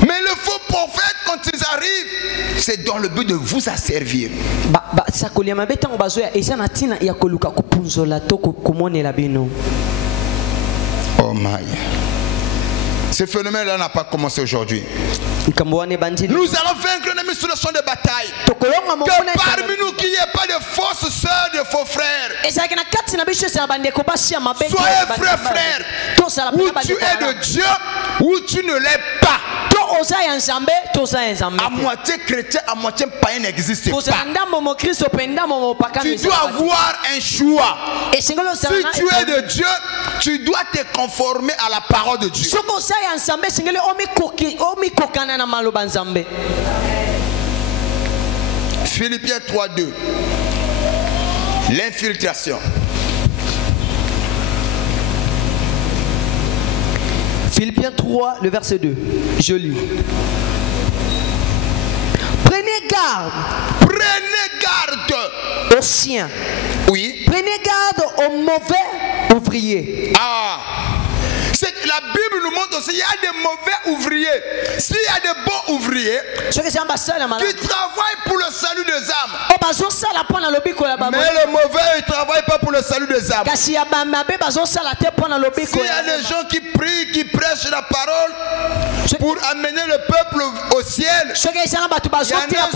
Mais le faux prophète, quand ils arrivent, c'est dans le but de vous asservir. Oh my. Ce phénomène-là n'a pas commencé aujourd'hui. Nous allons vaincre l'ennemi sur le champ de bataille. Que parmi nous qu'il n'y ait pas de fausses sœurs, de faux frères. Soyez frères, frères. Ou tu es de Dieu, ou tu ne l'es pas. À moitié chrétien, à moitié païen n'existe pas. Tu dois avoir un choix. Si tu es de Dieu, tu dois te conformer à la parole de Dieu. Philippiens 3:2. L'infiltration. Philippiens 3, le verset 2. Je lis. garde. Prenez garde aux siens. Oui. Prenez garde aux mauvais ouvriers. Ah. La Bible nous montre aussi qu'il y a des mauvais ouvriers. S'il y a des bons ouvriers qui travaillent pour le salut des âmes. Mais le mauvais ne travaille pas pour le salut des âmes. S'il y a des gens qui prient, qui prêchent la parole pour amener le peuple au ciel, il y en a ceux qui ont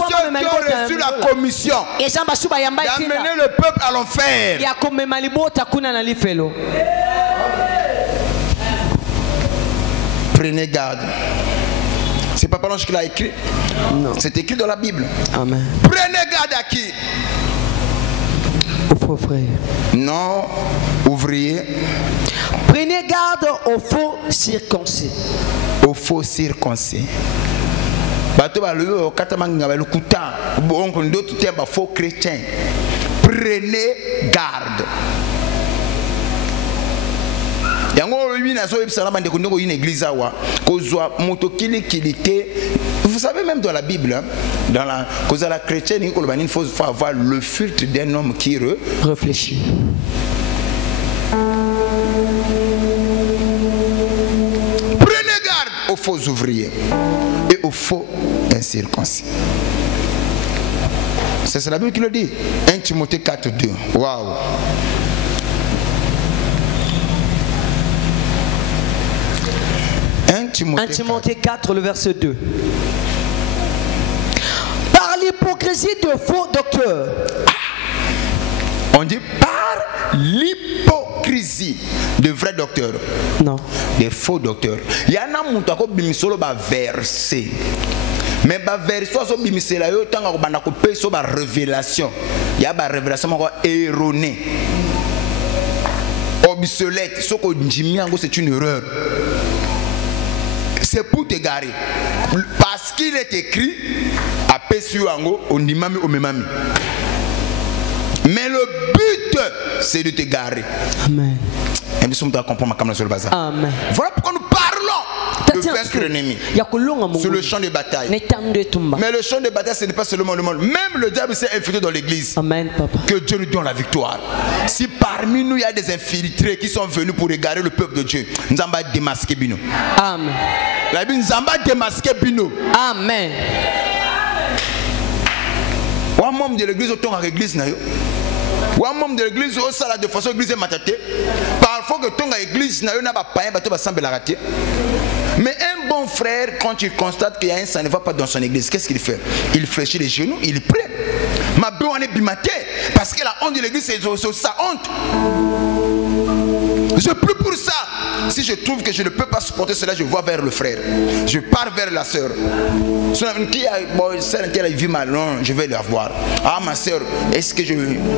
reçu la commission d'amener le peuple à l'enfer. Prenez garde. C'est pas Papa Ange qui l'a écrit. Non. C'est écrit dans la Bible. Amen. Prenez garde à qui? Aux faux frères. Non, ouvriers. Prenez garde aux faux circoncis. Aux faux circoncis. Faux chrétiens. Prenez garde. Vous savez, même dans la Bible, hein, dans la cause à la chrétienne, il faut avoir le filtre d'un homme qui réfléchit. Prenez garde aux faux ouvriers et aux faux incirconcis. C'est la Bible qui le dit. 1 Timothée 4:2. Waouh! 1 Timothée 4, le verset 2. Par l'hypocrisie de faux docteurs. On dit par l'hypocrisie de vrais docteurs. Non. Des faux docteurs. Il y en a qui ont versé. Mais verset bimisé là yo tanga banda ko pe so ba révélation. Il y a ba révélation erronée. Obsolète, c'est une erreur. C'est pour te garer. Parce qu'il est écrit à Pessuango, au Nimami, au Memami. Mais le but, c'est de te garer. Amen. Et nous sommes comprendre ma sur le bazar. Amen. Voilà pourquoi nous parlons de vaincre l'ennemi sur le champ de bataille. Mais le champ de bataille, ce n'est pas seulement le monde. Même le diable s'est infiltré dans l'église. Amen, papa. Que Dieu nous donne la victoire. Si parmi nous, il y a des infiltrés qui sont venus pour égarer le peuple de Dieu, nous allons démasquer Bino. Amen. La Bible nous allons démasquer Bino. Amen. Un membre de l'église, autant à l'église, un membre de l'église, au salade de façon l'église est matée. Parfois que ton à l'église n'a pas païen, bateau va sembler la rater. Mais un bon frère, quand il constate qu'il y a un ça ne va pas dans son église, qu'est-ce qu'il fait? Il fléchit les genoux, il prie. Ma belle on est bimaté parce que la honte de l'église c'est sa honte. Je prie pour ça. Si je trouve que je ne peux pas supporter cela, je vois vers le frère. Je pars vers la soeur. Qui a vu mal? Non, je vais la voir. Ah ma soeur, est-ce que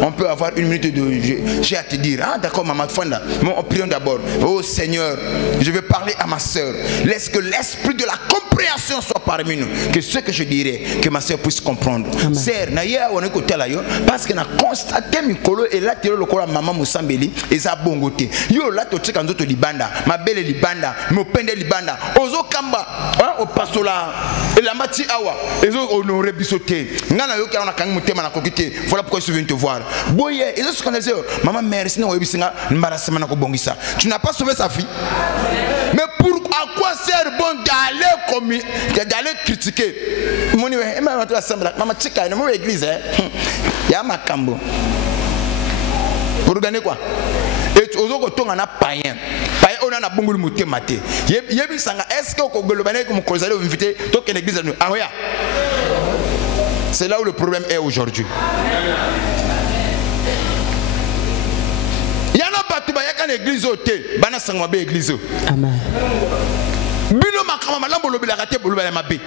on peut avoir une minute de... J'ai à te dire. Ah d'accord maman Fanda. Mais prions d'abord. Oh Seigneur, je vais parler à ma soeur. Laisse que l'esprit de la compréhension soit parmi nous. Que ce que je dirais, que ma soeur puisse comprendre. Sœur, parce qu'elle a constaté Mikolo et là le kola maman Moussambeli et ça bongoté. Yo là tu check nzoto libanda, ma belle libanda, mo pende libanda. Ozo kamba, o pasola et la mati awa, ezo honoré bisoté. Ngana yo kana kang mutema na kokité. Voilà pourquoi je viens te voir. Boye, ezo ce qu'on a dit, maman merci na webisinga mbarasema na ko bongisa. Tu n'as pas sauvé sa fille. Mais pour à quoi sert bon d'aller critiquer? Mon niveau, maman chika, ne mon église, ya makambo. Pour gagner quoi? Et aux autres on a païen. Païen on a bon mouté maté. Yebi sanga est-ce que au global comme cause aller inviter donc une église ah ouais. C'est là où le problème est aujourd'hui. Il y a un bateau qui est église au thé, bana sangwa be église. Amen. Bino makama malambo lobi la raté bolo la mabe.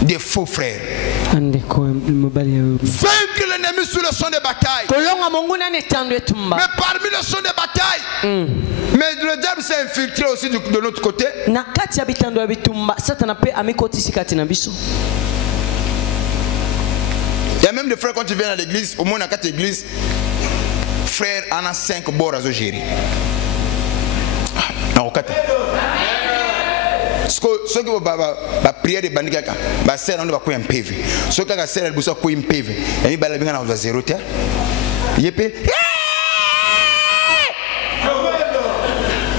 Des faux frères. Vaincre l'ennemi sur le champ de bataille. Mais parmi le champ de bataille, mais le diable s'est infiltré aussi de l'autre côté. Il y a même des frères quand tu viens à l'église, au moins dans 4 églises, frère en a 5 bords à gérer. parce que ceux qui vont prier de bandikaka ba sert on va quoi un PV ceux qui a sert elle bossa quoi un PV et ba la binga na 0 terre yepé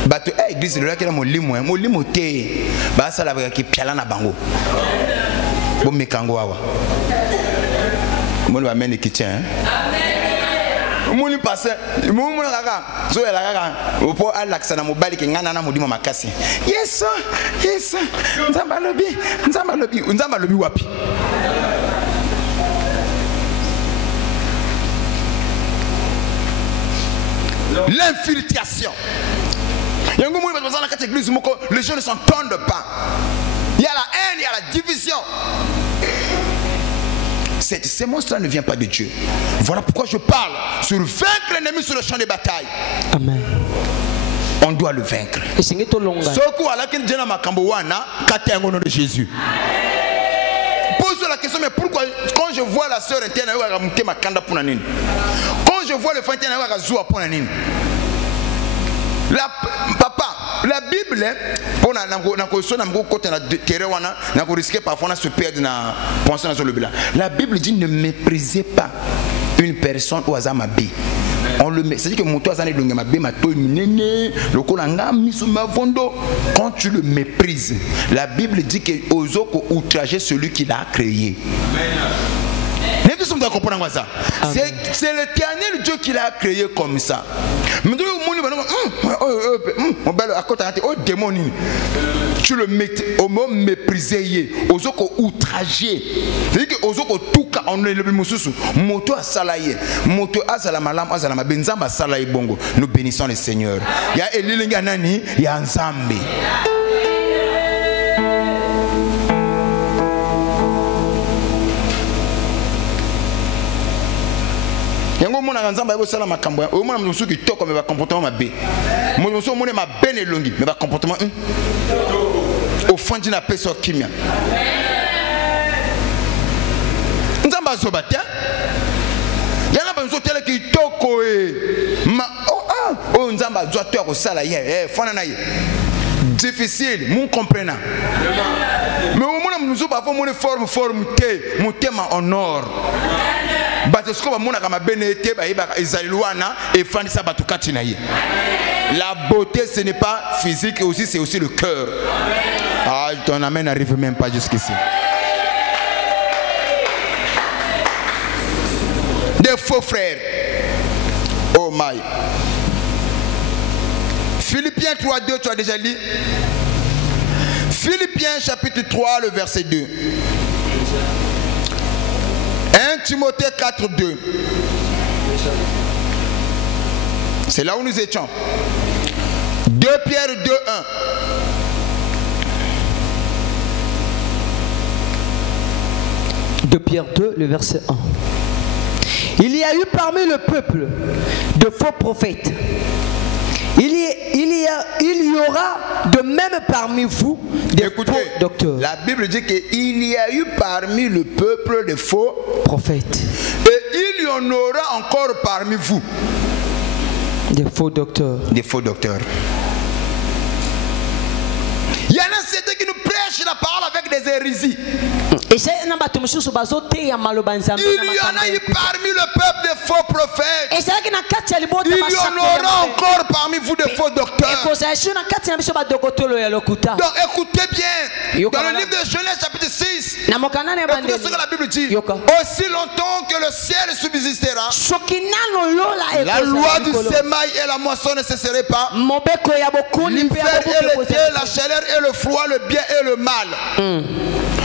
bato église le là qui la molimo té ba ça la ba ki piala na bango bo mekango awa mon va mener qui tient mon passé mon kaka zo ela kaka opo alaxa na mobali ki ngana na modimo makasi yes nzamba lobi wapi l'infiltration yango mo ba dans la église moko les gens ne s'entendent pas il y a la haine il y a la division. Ces monstres-là ne viennent pas de Dieu. Voilà pourquoi je parle sur vaincre l'ennemi sur le champ de bataille. Amen. On doit le vaincre. Au nom de Jésus. Pose la question, mais pourquoi quand je vois la sœur interne, quand je vois le frère interne, papa, la Bible, pour la Bible dit ne méprisez pas une personne au hasard. On le met, c'est-à-dire que mon toit quand tu le méprises, la Bible dit que Ozoko outrager celui qui l'a créé. C'est l'éternel Dieu qui l'a créé comme ça. Tu le mets au mot méprisé, Ozoko outragé. C'est-à-dire que Ozoko tout cas on est le mususu. Moto a salaye, moto a salamalam a salama benzamba salaye bongo. Nous bénissons le Seigneur. Il y a Elilinga nani, il y a Nzambe. Yango mona nzamba yebo sala makambo o mona musu ki toko me ba comportement mabe mo musu mona ma bene longi me ba comportement au fond dina peso kimia nzamba zobatia yana ba musu tele ki toko ma o nzamba zo to ko sala ye fona na ye difficile mon comprenant mais au mona musu ba fo mona forme te mon tema en or. La beauté ce n'est pas physique, aussi c'est aussi le cœur. Ah, ton amen n'arrive même pas jusqu'ici. Des faux frères. Oh my. Philippiens 3:2, tu as déjà lu? Philippiens chapitre 3, le verset 2. 1 Timothée 4:2. C'est là où nous étions. 2 Pierre 2:1. De Pierre 2, le verset 1. Il y a eu parmi le peuple de faux prophètes. Il y aura de même parmi vous des faux docteurs. La Bible dit qu'il y a eu parmi le peuple de faux prophètes. Et il y en aura encore parmi vous des faux docteurs. Des faux docteurs. Il y en a certains qui nous prêchent la parole avec des hérésies. Il y en a eu parmi le peuple des faux prophètes. Il y en aura encore parmi vous des faux docteurs. Donc écoutez bien. Dans le livre de Genèse chapitre 6, écoutez ce que la Bible dit. Aussi longtemps que le ciel subsistera, la loi du sémail et la moisson ne cesseraient pas. L'hiver et l'été, la chaleur et le froid, le bien et le mal.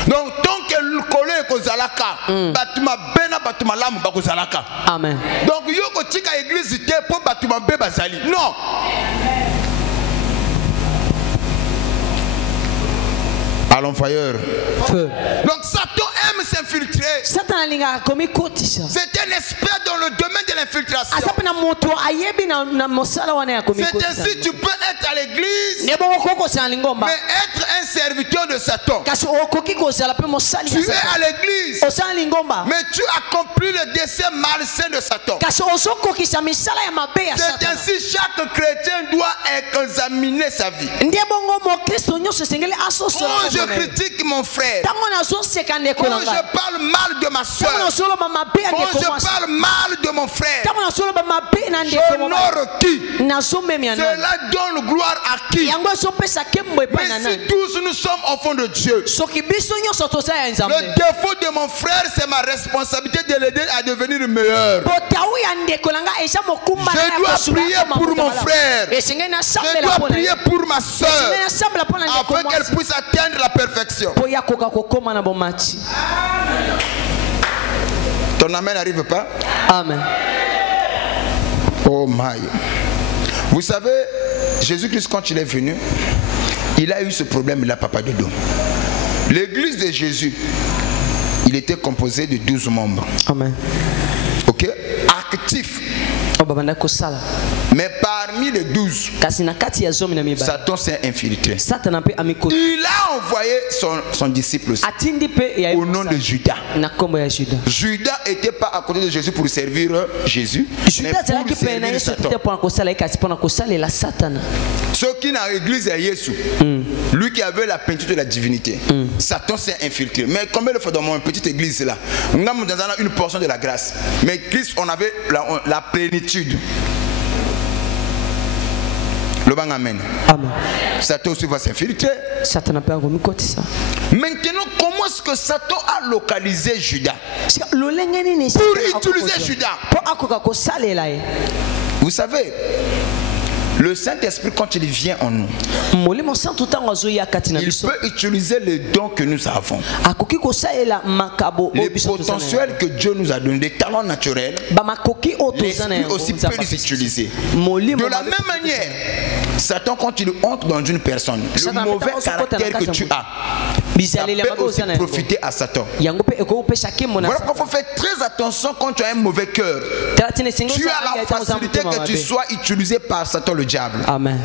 Donc tant que le colère est kozalaka, batuma bena batuma lamu bakozalaka. Amen. Donc yoko tika église te pour batuma be bazali. Non. Allons fire. Feu. Donc Satan aime s'infiltrer. C'est un expert dans le domaine de l'infiltration. C'est ainsi tu peux être à l'église, mais être un serviteur de Satan. Tu es à l'église, mais tu accomplis le dessein malsain de Satan. C'est ainsi chaque chrétien doit examiner sa vie. Quand je critique mon frère, quand je parle mal de ma soeur, quand je parle mal de mon frère, j'honore qui? Cela donne gloire à qui? Mais si tous nous sommes au fond de Dieu, le défaut de mon frère, c'est ma responsabilité de l'aider à devenir meilleur. Je dois prier pour mon frère. Je dois prier pour ma soeur afin qu'elle puisse atteindre la perfection. Ton amen n'arrive pas? Amen. Oh my. Vous savez, Jésus-Christ, quand il est venu, il a eu ce problème-là, papa de dos. L'église de Jésus, il était composé de 12 membres. Amen. Ok? Actifs. Mais parmi les 12, Satan s'est infiltré. Il a envoyé son disciple aussi, au nom de Judas. Judas n'était pas à côté de Jésus pour servir Jésus, mais pour servir Satan. Ce qui dans l'église est Jésus, lui qui avait la peinture de la divinité, Satan s'est infiltré. Mais combien de fois dans mon petite église là, nous avons une portion de la grâce, mais Christ, on avait la plénitude. Le bang amen. Amen. Satan aussi va s'infiltrer. Maintenant, comment est-ce que Satan a localisé Judas pour utiliser Judas? Vous savez, le Saint-Esprit, quand il vient en nous, il peut utiliser les dons que nous avons, les potentiels que Dieu nous a donnés, des talents naturels. L'Esprit aussi peut les utiliser. De la même manière, Satan, quand il entre dans une personne, le mauvais caractère que tu as, ça peut aussi profiter à Satan. Voilà pourquoi il faut faire très attention quand tu as un mauvais cœur. Tu as la facilité que tu sois utilisé par Satan, le diable. Amen.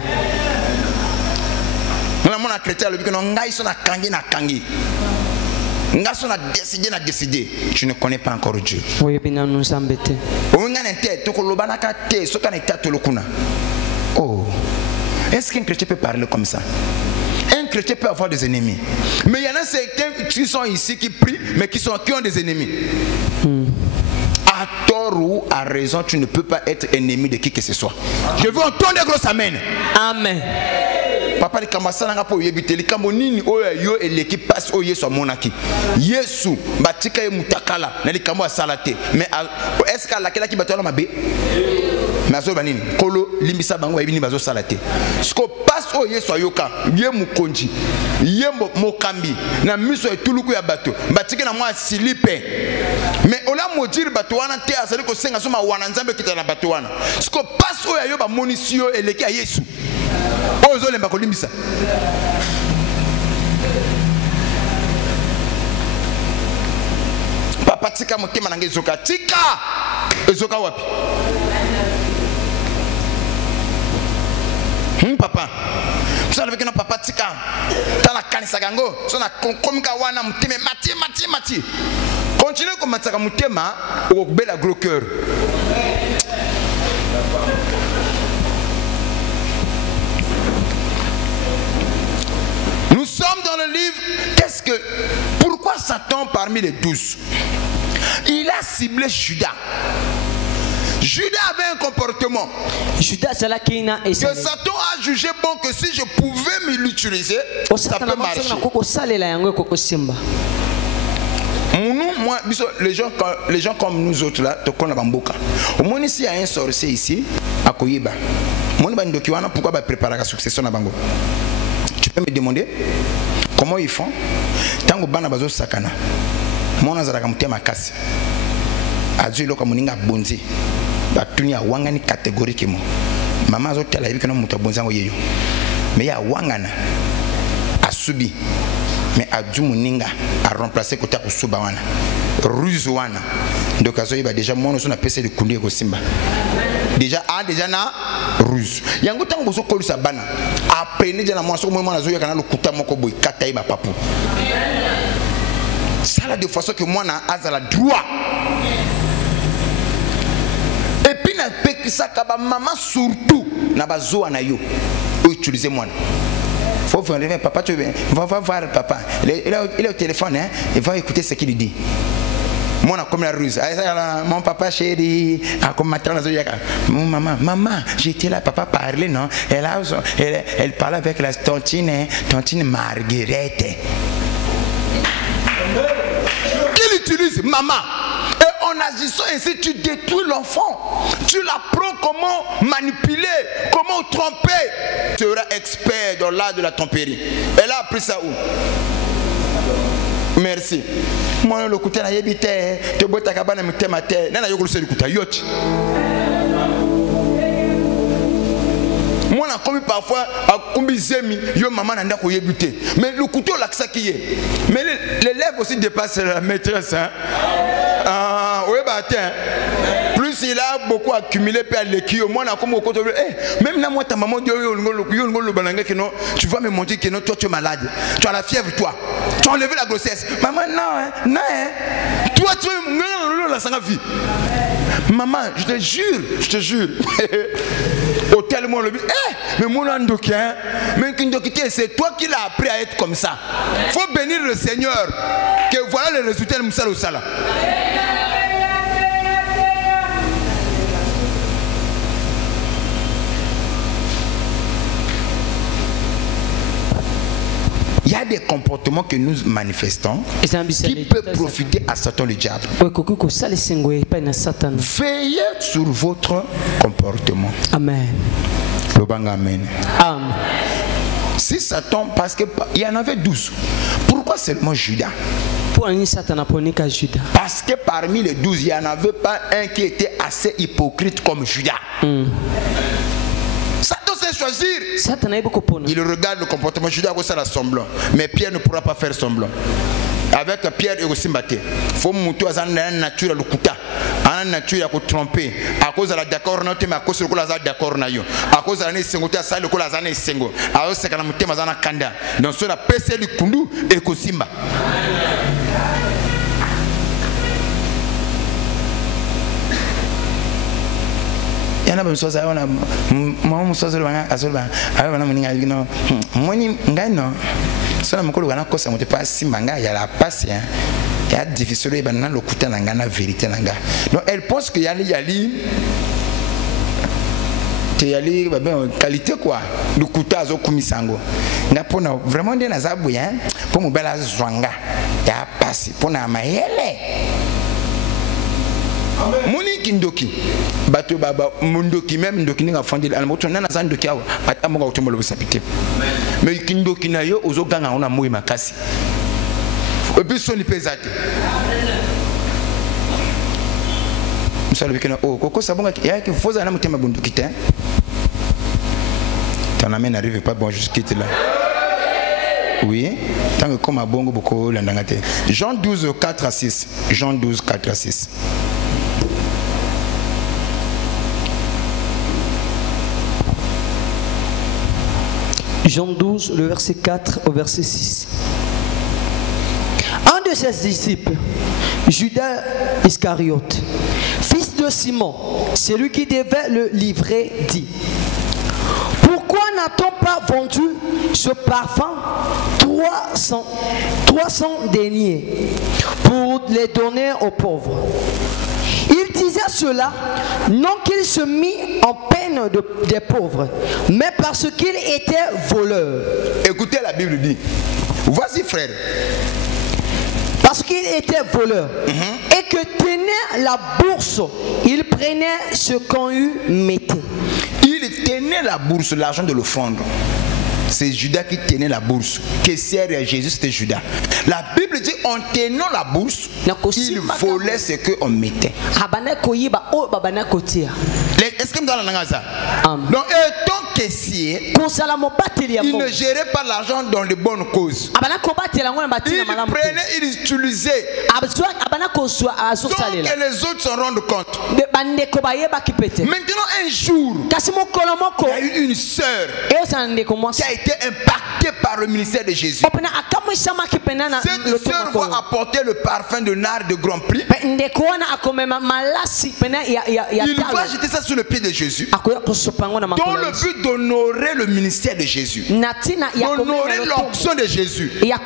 Tu ne connais pas encore Dieu. Oh, est-ce qu'un chrétien peut parler comme ça? Un chrétien peut avoir des ennemis. Mais il y en a certains qui sont ici qui prient, mais qui ont des ennemis. À tort ou à raison, tu ne peux pas être ennemi de qui que ce soit. Je veux entendre des gros amen. Amen. Papa, les camarades pour yébiter les camonini yo et l'équipe passe au yesu monaki. Yesu batika e mutakala na les camarades salate. Mais est-ce qu'à laquelle qui battu la mabe? Mazo banini kolo limbisa bango ebini bazo salate. Ce qu'on passe au yesu yoka ye mukonji ye mokambi na miso etuluku ya bato batika na moi silipe. Mais on a maudire bato wana te asali ko senga soma wana nzambe kita na bato wana. Ce qu'on passe au yo ba monisio et leki a yesu. Papa tika motema nange zoka tika ezoka wapi? Papa ça avec un papa tika tala kanisa gango sona komika wana muteme mati continue comme mataka mutema au bel gros cœur. Nous sommes dans le livre. Pourquoi Satan parmi les 12? Il a ciblé Judas. Judas avait un comportement que Satan a jugé bon, que si je pouvais l'utiliser, ça peut marcher. Moi, les gens comme nous autres là, au moins ici il y a un sorcier ici à Koyiba. Pourquoi préparer la succession à Bango? Tu peux me demander comment ils font? Tango bana bazo sakana. Mona zara kamutema kasi. Azu loka muninga bonzi. Batunya wangani catégorique mo. Mama zo tala yibika no mutabonza ngo yeyo. Mais ya wangana asubi. Mais adu muninga a remplacer kota kusuba wana. Ruse wana. Donc azo yiba déjà mona so na pese de kundi ko simba. déjà na ruse yango tango boso kolisa bana apprenez déjà na moi so moi na zo yakana lokuta moko boy katai ba papu ça là de façon que moi na azala droit et puis na pekisa ka ba maman surtout na bazo na yo utiliser moi faut venir papa tu va voir papa il est au téléphone hein il va écouter ce qu'il dit. Moi on a comme la ruse mon papa chéri comme matin mon maman j'étais là papa parlait non elle parlait avec la tontine Marguerite qu'il utilise maman et en agissant ainsi tu détruis l'enfant, tu l'apprends comment manipuler, comment tromper. Tu seras expert dans l'art de la tromperie. Elle a appris ça où? Merci. Moi le côté na yebite te bota kabana mutema te nana yokolo se likuta yoti. Moi na komi parfois akumbi zemi yo maman nanda ko yebite mais le couteau l'axa qui est mais l'élève aussi dépasse la maîtresse hein. Oui bah tiens plus il a beaucoup accumulé par l'équipe moi na comme au côté même na moi ta maman dit yo ngolo balanga que non tu vas me montrer que non toi tu es malade tu as la fièvre toi tu as enlevé la grossesse maman non toi tu es la sanga vie maman je te jure au tellement le mais mon andokin mais c'est toi qui l'as appris à être comme ça. Faut bénir le Seigneur que voilà le résultat de Moussa Sala. Il y a des comportements que nous manifestons qui peuvent profiter à Satan le diable. Veillez sur votre comportement. Amen. Amen. Amen. Si Satan, parce qu'il y en avait 12, pourquoi seulement Judas? Parce que parmi les 12, il n'y en avait pas un qui était assez hypocrite comme Judas. Satan sait choisir. Il regarde le comportement de Judas, ça la semblant. Mais Pierre ne pourra pas faire semblant. Avec Pierre et aussi Mbaté. Il faut monter à la nature, le kuta. À la nature, il faut tromper. À cause de la d'accord, mais à cause de la d'accord, à cause de la sengote, à ça, le coup, la zane sengo. À cause de la monté, ma zana kanda. Donc, sur la PC, le kundu et Kosimba. Il y en a besoin de moi, je suis ça me colle à cause de pas si manga il y a la patience il y a difficile et maintenant le côté n'a la vérité nanga donc elle pense qu'il y a qualité quoi le côté azo kumisango na pona vraiment des nazabu hein pour me bela zwanga ya passer pour na mayele Moni kindoki bato baba mundoki même ndoki ninga fondeli almoto nana za ndoki awa atamoka utomolo busapite mais kindoki na yo ozoganga ona moyi makasi et puis soni pesate msalo bikena koko sabonga yaki foza na mutema bunduki te ton amène n'arrive pas bon juste quitte là. Oui, tant que comme à bongo beaucoup l'andangate. Jean 12 4 à 6. Jean 12 4 à 6. Jean 12, le verset 4 au verset 6. Un de ses disciples, Judas Iscariote, fils de Simon, celui qui devait le livrer, dit: pourquoi n'a-t-on pas vendu ce parfum 300 deniers pour les donner aux pauvres? Il disait cela non qu'il se mit en peine des pauvres, mais parce qu'il était voleur. Écoutez, la Bible dit, vas-y frère. Parce qu'il était voleur et que tenait la bourse, il prenait ce qu'on lui mettait. Il tenait la bourse, l'argent de l'offrande. c'est Judas qui tenait la bourse. Caissière et Jésus, c'était Judas. La Bible dit en tenant la bourse, il volait ce qu'on mettait. Est-ce que vous avez la ça? Donc, étant caissier, il ne gérait pas l'argent dans les bonnes causes. Il prenait, il utilisait. Donc que les autres se rendent compte. Maintenant, un jour, il y a eu une sœur qui a été impactée par le ministère de Jésus. Cette sœur va apporter le parfum de nard de grand prix. Il va jeter ça sur le pied de Jésus, dans le but d'honorer le ministère de Jésus, d'honorer l'onction de Jésus. Un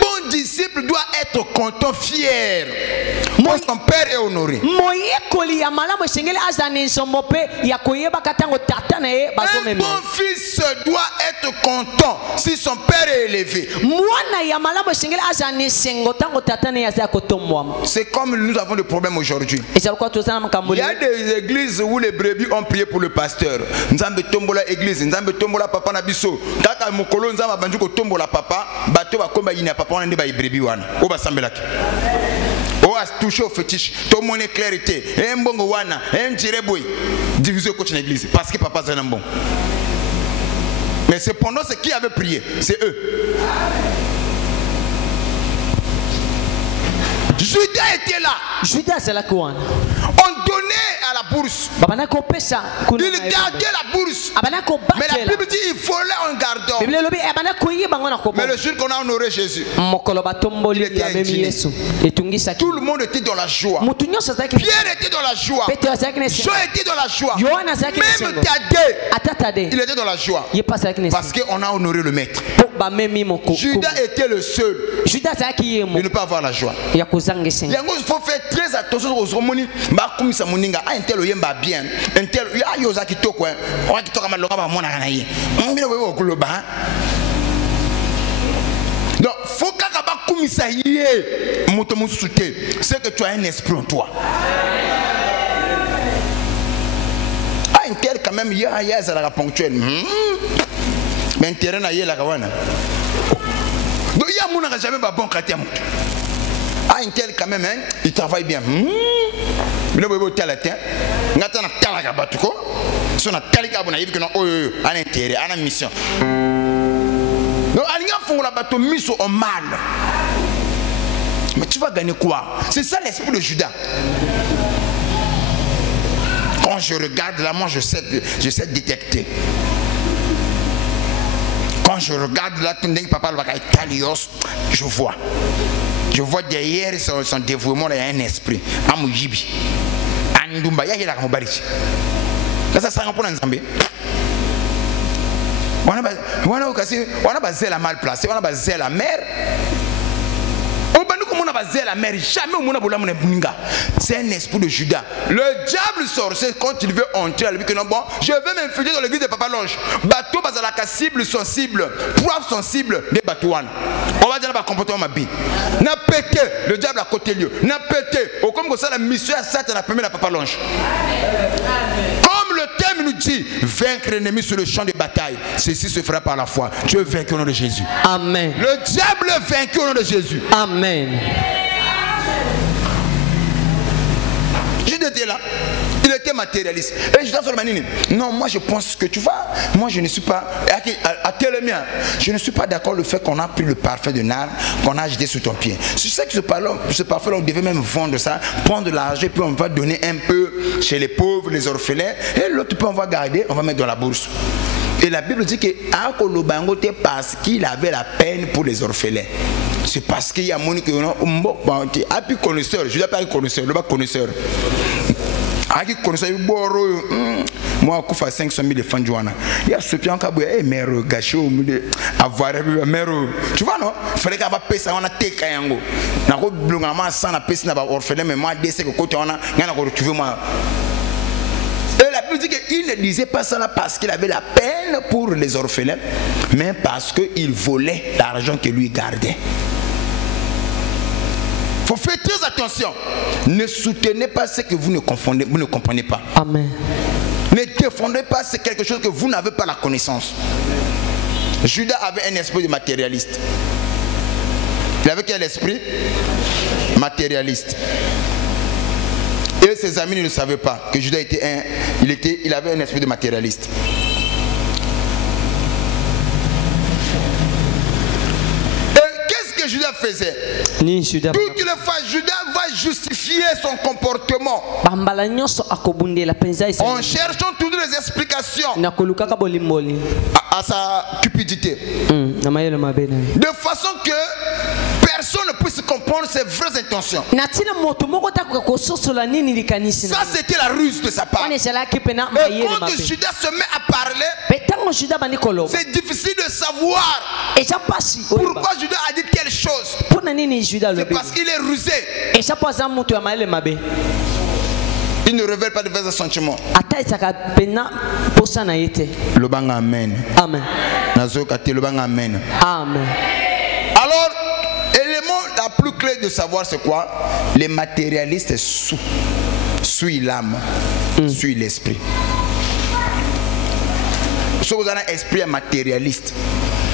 bon disciple doit être content, fier, quand son père est honoré. Un bon fils doit être content si son père est élevé. C'est comme nous avons le problème aujourd'hui. Il y a des églises où les brebis ont prié pour le pasteur. Nzambe tombola église, Nzambe tombola papa na biso. Kaka mokolo nzamba bandu ko tombola papa, bato ba komba yina papa wana ndeba ibrebi wana. O ba sambelaki. O a touché au fétiche. Tout le monde est clarité. Un bon wana, un tireboy. Diviser coach dans l'église parce que papa c'est un bon. Mais cependant c'est qui avait prié, c'est eux. Judas était là. Judas c'est là quoi? On donnait à la bourse. Il gardait la bourse. Mais la Bible dit il volait en gardant. Mais le jour qu'on a honoré Jésus, il était incliné. Tout le monde était dans la joie. Pierre était dans la joie. Jean était dans la joie. Même Thaddée, il était dans la joie. Parce qu'on a honoré le maître. Judas était le seul. Il ne peut pas avoir la joie. Il faut faire très attention aux homonies. Comme ça, moninga, un tel oyemba bien, un tel yosa qui toko, on va qui toka malonga ba mona kanaye. On vient au globa. Donc, faut qu'à ba kumisa yé, motomo soute, c'est que tu as un esprit en toi. Ah, un tel quand même, ya ça la ponctuelle. Mais un terrain na yé la kawana. Donc, ya mona ka jamais ba bon katia mot. Ah, un tel quand même, hein, il travaille bien. Mais le bébé tel était, n'attend pas la gabatuko, son atalika bon aïe que non, un intérêt, une mission. Donc, alliant font la bateau mis au mal. Mais tu vas gagner quoi? C'est ça l'esprit de Judas. Quand je regarde là, moi je sais détecter. Quand je regarde là, papa va Italios, je vois. Je vois derrière son dévouement, il y a un esprit. Amoujibi. Andumba, il y a la Mobarichi. Là, ça sera pour un Zambé. On a basé la mal placée, on a basé la mer. C'est un esprit de Judas. Le diable sorcier, quand il veut entrer, il dit que non, bon, je vais m'infiltrer dans l'église de Papa Longe. Bateau bazalaka cible sensible, poivre sensible des bateaux. On va dire le comportement ma vie. N'a pété, le diable à côté lieu. N'a pété, au comme ça la mission à Satan a permis la Papa Longe. Comme le thème nous dit, vaincre l'ennemi sur le champ de bataille. Ceci se fera par la foi. Dieu est vaincu au nom de Jésus. Amen. Le diable est vaincu au nom de Jésus. Amen. Judas était là, il était matérialiste. Et Judas non, moi je pense que tu vois, moi je ne suis pas, je ne suis pas d'accord le fait qu'on a pris le parfum de nard, qu'on a jeté sous ton pied. Je sais que ce parfum, on devait même vendre ça, prendre de l'argent, puis on va donner un peu chez les pauvres, les orphelins, et l'autre peu on va garder, on va mettre dans la bourse. Et la Bible dit que parce qu'il avait la peine pour les orphelins. C'est parce qu'il y a mon connaisseur, je ne dis pas connaisseur, le connaisseur. Qui connaisseur, moi, je fais 500 000 francs. Il y a ce pion qui a mère gâché au milieu, avoir mère. Tu vois, non? Il fallait qu'il y ait un peu ça, on a été kayango. On a eu sans la peste, on a orphelin, mais moi, dès que côté on a retrouvé moi. Et la Bible dit qu'il ne disait pas ça là parce qu'il avait la peine pour les orphelins, mais parce qu'il volait l'argent que lui gardait. Il faut faire très attention. Ne soutenez pas ce que vous ne comprenez pas. Amen. Ne défendez pas, c'est quelque chose que vous n'avez pas la connaissance. Judas avait un esprit de matérialiste. Il avait quel esprit? Matérialiste. Et ses amis ne le savaient pas que Judas il avait un esprit de matérialiste. Et qu'est-ce que Judas faisait? Toutes les fois, Judas va justifier son comportement en cherchant toutes les explications à sa cupidité. De façon que personne ne puisse comprendre ses vraies intentions. Ça, c'était la ruse de sa part. Et quand Judas se met à parler, c'est difficile de savoir pourquoi Judas a dit telle chose. C'est parce qu'il est rusé. Il ne révèle pas de vrais sentiments. Le bang amen. Amen. Amen. Amen. Alors, l'élément la plus clé de savoir c'est quoi? Les matérialistes suivent l'âme, suivent l'esprit. Si vous avez un esprit matérialiste,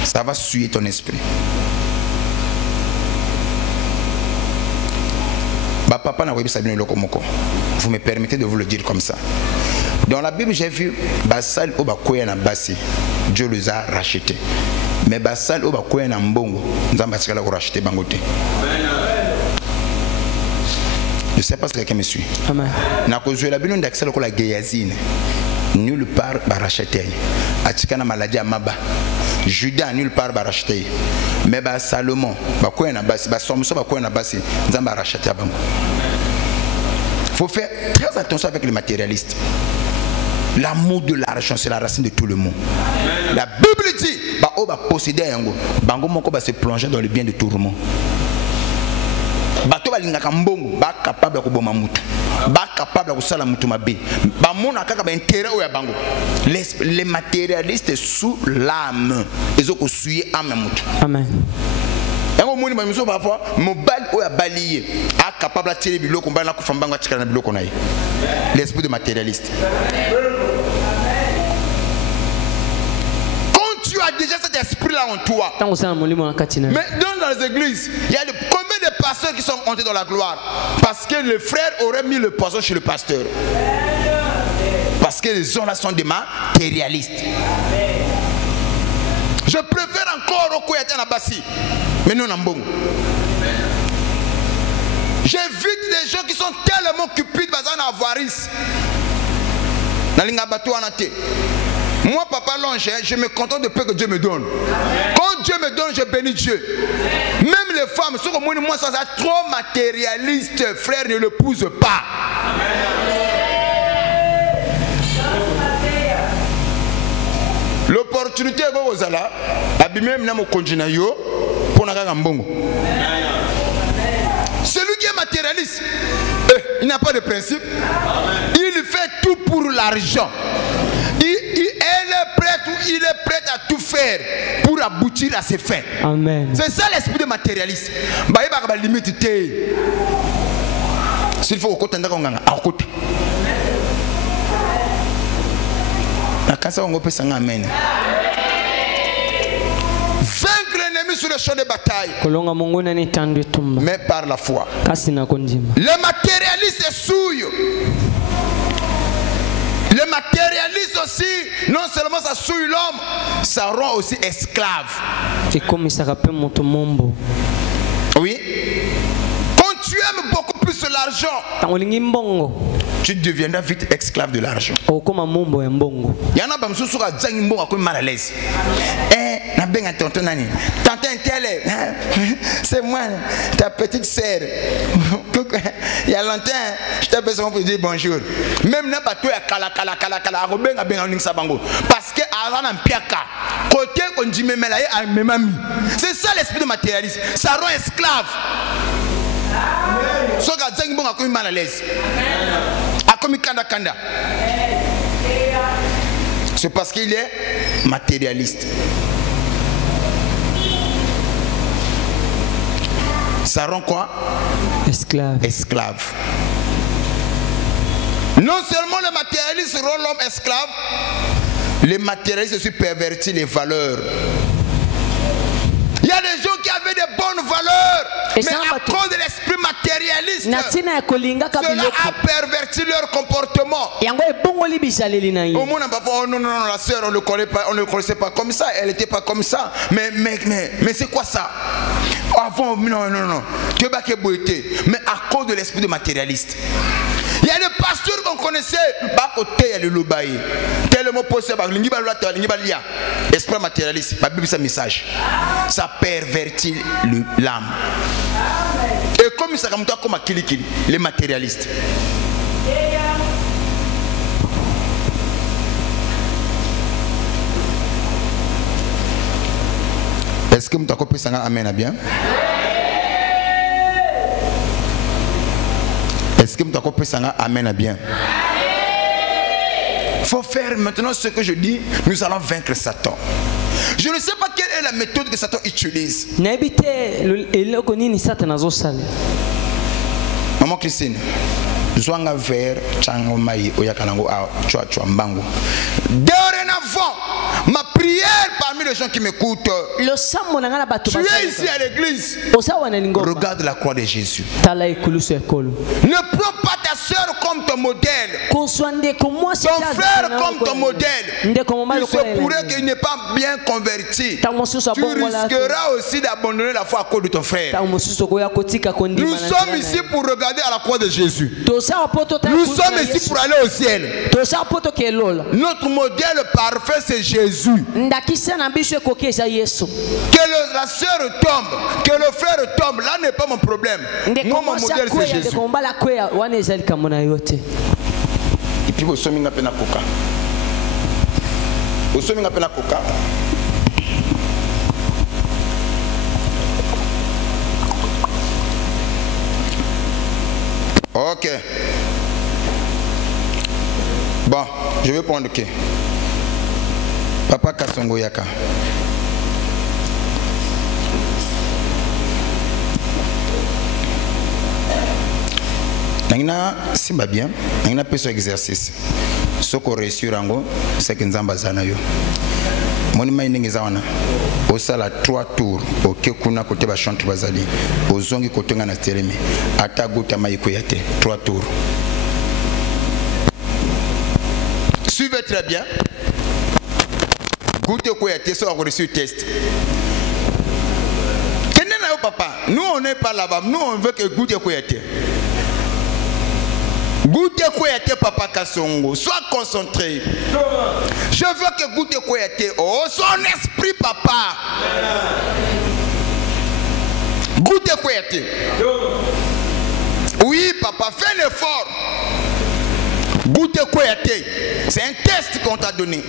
ça va suivre ton esprit. Vous me permettez de vous le dire comme ça. Dans la Bible, j'ai vu Basal Obakoya na Bassi. Dieu les a rachetés. Mais Basal Obakoya na Mbongo, nous avons racheté Bangote. Je ne sais pas si quelqu'un me suit. Amen. La Bible d'accès à la Géazine. Nulle part va racheter. Atikana maladie à Maba. Judas nulle part va racheter. Mais Salomon, Bakoya na Bassi, Basomso Bakoya na Bassi, nous avons racheté à Bango. Il faut faire très attention avec les matérialistes. L'amour de l'argent, c'est la racine de tout le monde. La Bible dit, on va posséder un go. Bango moko va se plonger dans le bien de tout le monde. Bato balingaka mbongo, ba capable de koboma mutu. Ba capable de kosala mutu mabe. Ba mona kaka ba intérêt oya bango. Les matérialistes sous l'âme. Ils ont suivi âme mutu. Amen. Yango moni ba miso parfois mobile oya balié a capable de tirer biloko mbana ko fambanga tikana biloko nayi. L'esprit de matérialiste. Quand tu as déjà cet esprit là en toi. Mais dans les églises, il y a combien de pasteurs qui sont entrés dans la gloire parce que le frère aurait mis le poison chez le pasteur. Parce que les gens là sont des matérialistes. Je préfère encore Okoyate Nabassi. Mais nous n'ambons. J'évite les gens qui sont tellement cupides basés en avarice. Moi, papa Longe, je me contente de peu que Dieu me donne. Quand Dieu me donne, je bénis Dieu. Même les femmes, ceux comme moi, ça trop matérialiste, frère, ne l'épouse pas. L'opportunité est aux ala, abîmer mon congénayo pour n'a mbongo. Celui qui est matérialiste, il n'a pas de principe. Il fait tout pour l'argent. Il est prêt à tout faire pour aboutir à ses fins. Amen. C'est ça l'esprit de matérialiste. S'il faut côté à côté. Amen. Vaincre l'ennemi sur le champ de bataille. Mais par la foi. Le matérialiste est souille. Le matérialiste aussi, non seulement ça souille l'homme, ça rend aussi esclave. Oui. Quand tu aimes beaucoup plus l'argent, tu deviendras vite esclave de l'argent. Il y en a qui sont mal à l'aise. C'est moi, ta petite sœur. Il y a longtemps, je t'ai besoin pour dire bonjour. Même n'a pas tout à kala. Parce que avant un piaka, côté on dit même c'est ça l'esprit de matérialisme. Ça rend esclave. So ga zangi bon akomi mal à l'aise. Akomi kanda. C'est parce qu'il est matérialiste. Ça rend quoi? Esclave. Non seulement les matérialistes rendent l'homme esclave, les matérialistes aussi pervertissent les valeurs. Il y a des gens qui avaient des bonnes valeurs, mais à cause de l'esprit matérialiste, cela a perverti leur comportement. Au moins, oh non, la sœur, on ne le connaissait pas comme ça, elle n'était pas comme ça. Mais c'est quoi ça? Avant, non. Mais à cause de l'esprit de matérialiste. Il y a des pasteurs qu'on connaissait, tellement posé par esprit matérialiste, la Bible, c'est un message. Ça pervertit l'âme. Et comme ça, comme les matérialistes. Est-ce que vous avez compris ça? Amen, bien? Est-ce que vous avez compris ça? Amen, bien? Il faut faire maintenant ce que je dis. Nous allons vaincre Satan. Je ne sais pas quelle est la méthode que Satan utilise. Maman Christine, Zwanga vers Changomai Oyakanango Chouambango. Dorénavant, ma prière parmi les gens qui m'écoutent. Tu es ici à l'église. Regarde la croix de Jésus. Ne prends pas ta soeur comme ton modèle. Ton frère comme ton modèle. Il se pourrait qu'il n'est pas bien converti. Tu risqueras aussi d'abandonner la foi à cause de ton frère. Nous sommes ici pour regarder à la croix de Jésus. Nous sommes ici pour aller au ciel. Notre modèle parfait, c'est Jésus. Que la sœur tombe, que le frère tombe, là n'est pas mon problème. Moi, mon modèle, c'est Jésus. Et puis, vous sommes à peine coca. Vous sommes à peine coca. Ok. Bon, je vais prendre qui? Papa Kasongo Yaka. Nangina simba bien, nangina peso exercice. Soko réussir rango, c'est que nzamba zana yo. Moni mai ndenge zawana. Osala 3 tours, OK kuna côté ba chantre bazali. Ozongi côté ngana telemi. Ata gota mai koyate, 3 tours. Suivez très bien. Goûtez quoi été sur reçu test. Papa, nous on n'est pas là-bas, nous on veut que goûtez quoi été. Goûtez quoi été, Papa Kasongo, sois concentré. Je veux que goûtez quoi été. Oh, son esprit, papa. Goûtez quoi été. Oui, papa, fais l'effort. Goûtez quoi été. C'est un test qu'on t'a donné.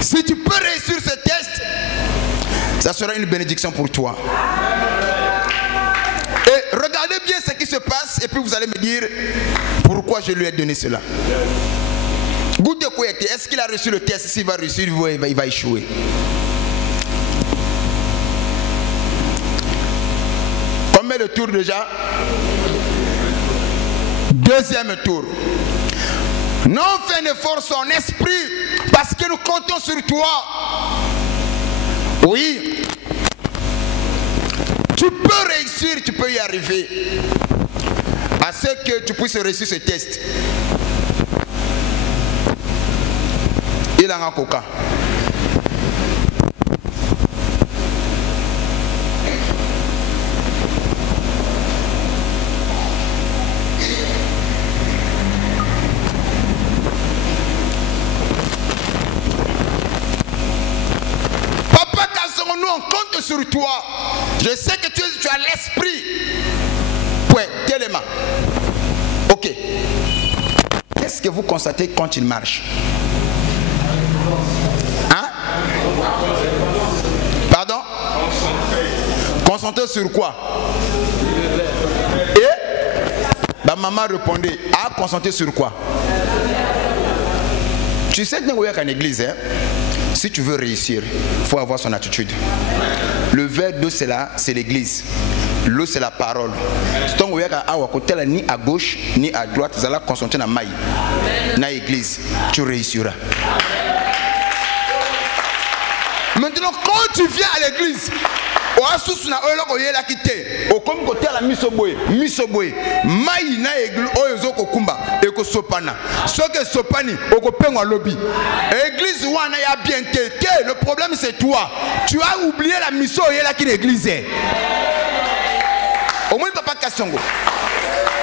Si tu peux réussir ce test, ça sera une bénédiction pour toi. Et regardez bien ce qui se passe et puis vous allez me dire pourquoi je lui ai donné cela. Goûtez quoi était. Est-ce qu'il a reçu le test? S'il va réussir, il va échouer. Combien de tours déjà? Deuxième tour. Non, fais un effort son esprit parce que nous comptons sur toi. Oui. Tu peux réussir, tu peux y arriver. À ce que tu puisses réussir ce test. Il a un coca. On compte sur toi. Je sais que tu as l'esprit. Ouais, tellement. Ok. Qu'est-ce que vous constatez quand il marche? Hein? Pardon? Concentré sur quoi? Et ma maman répondait, ah, concentré sur quoi? Tu sais que dans une église, hein? Si tu veux réussir, il faut avoir son attitude. Le verre d'eau, c'est l'église. L'eau, c'est la parole. Si tu koyaka awa kotela ni à gauche ni à droite zala concentrer na mai na église tu réussiras. Maintenant quand tu viens à l'église oasusu na oyo ko yela kite o comme côté la misoboye mai na église oyo zoko kumba e ko sopana soke sopani o ko pengwa lobby église wana ya bien te le problème c'est toi, tu as oublié la mission yela ki l'église au moins papa Kasongo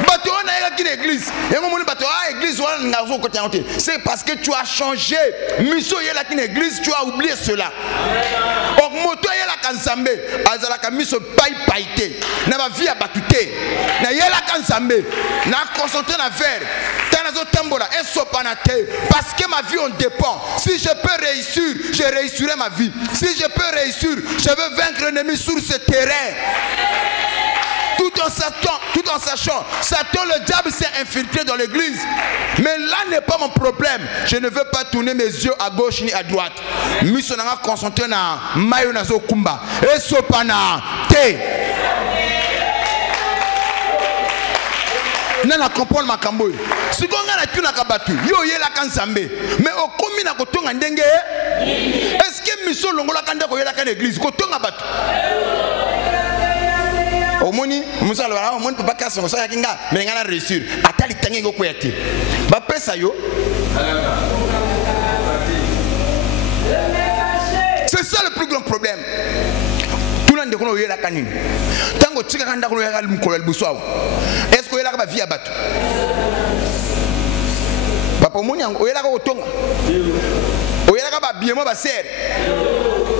bato on a qui l'église et on moni bato ah église wana ngazo côté côté c'est parce que tu as changé mission yela ki l'église tu as oublié cela. Moto yela kansambe azala kamiso pai paité na ba vie abatute na yela kansambe na concentrer na vers tanazo tambola et sopanate parce que ma vie en dépend. Si je peux réussir, je réussirai ma vie. Si je peux réussir, je veux vaincre l'ennemi sur ce terrain. Tout en sachant, Satan le diable s'est infiltré dans l'église. Mais là n'est pas mon problème. Je ne veux pas tourner mes yeux à gauche ni à droite. Missionnaire concentré na mayo na zo kumba et sopana te. Nana comprendre makambo. Si konga na tuna kabatu, yo yela kansambe. Mais au komi na kotonga ndenge. Est-ce que mission longola kanda ko yela kan église kotonga batu? Omoni musala wala omoni papa Kasongo so yakinga mais ngana réussir atali tangi go kwete ba pesa yo. C'est ça le plus grand problème. Tout le monde kono yela kanini tango tika kanda kono yela mukolo buswawo est-ce que yela ka ba via batu papa omoni ngo yela ko tonga o yela ka ba biemo ba ser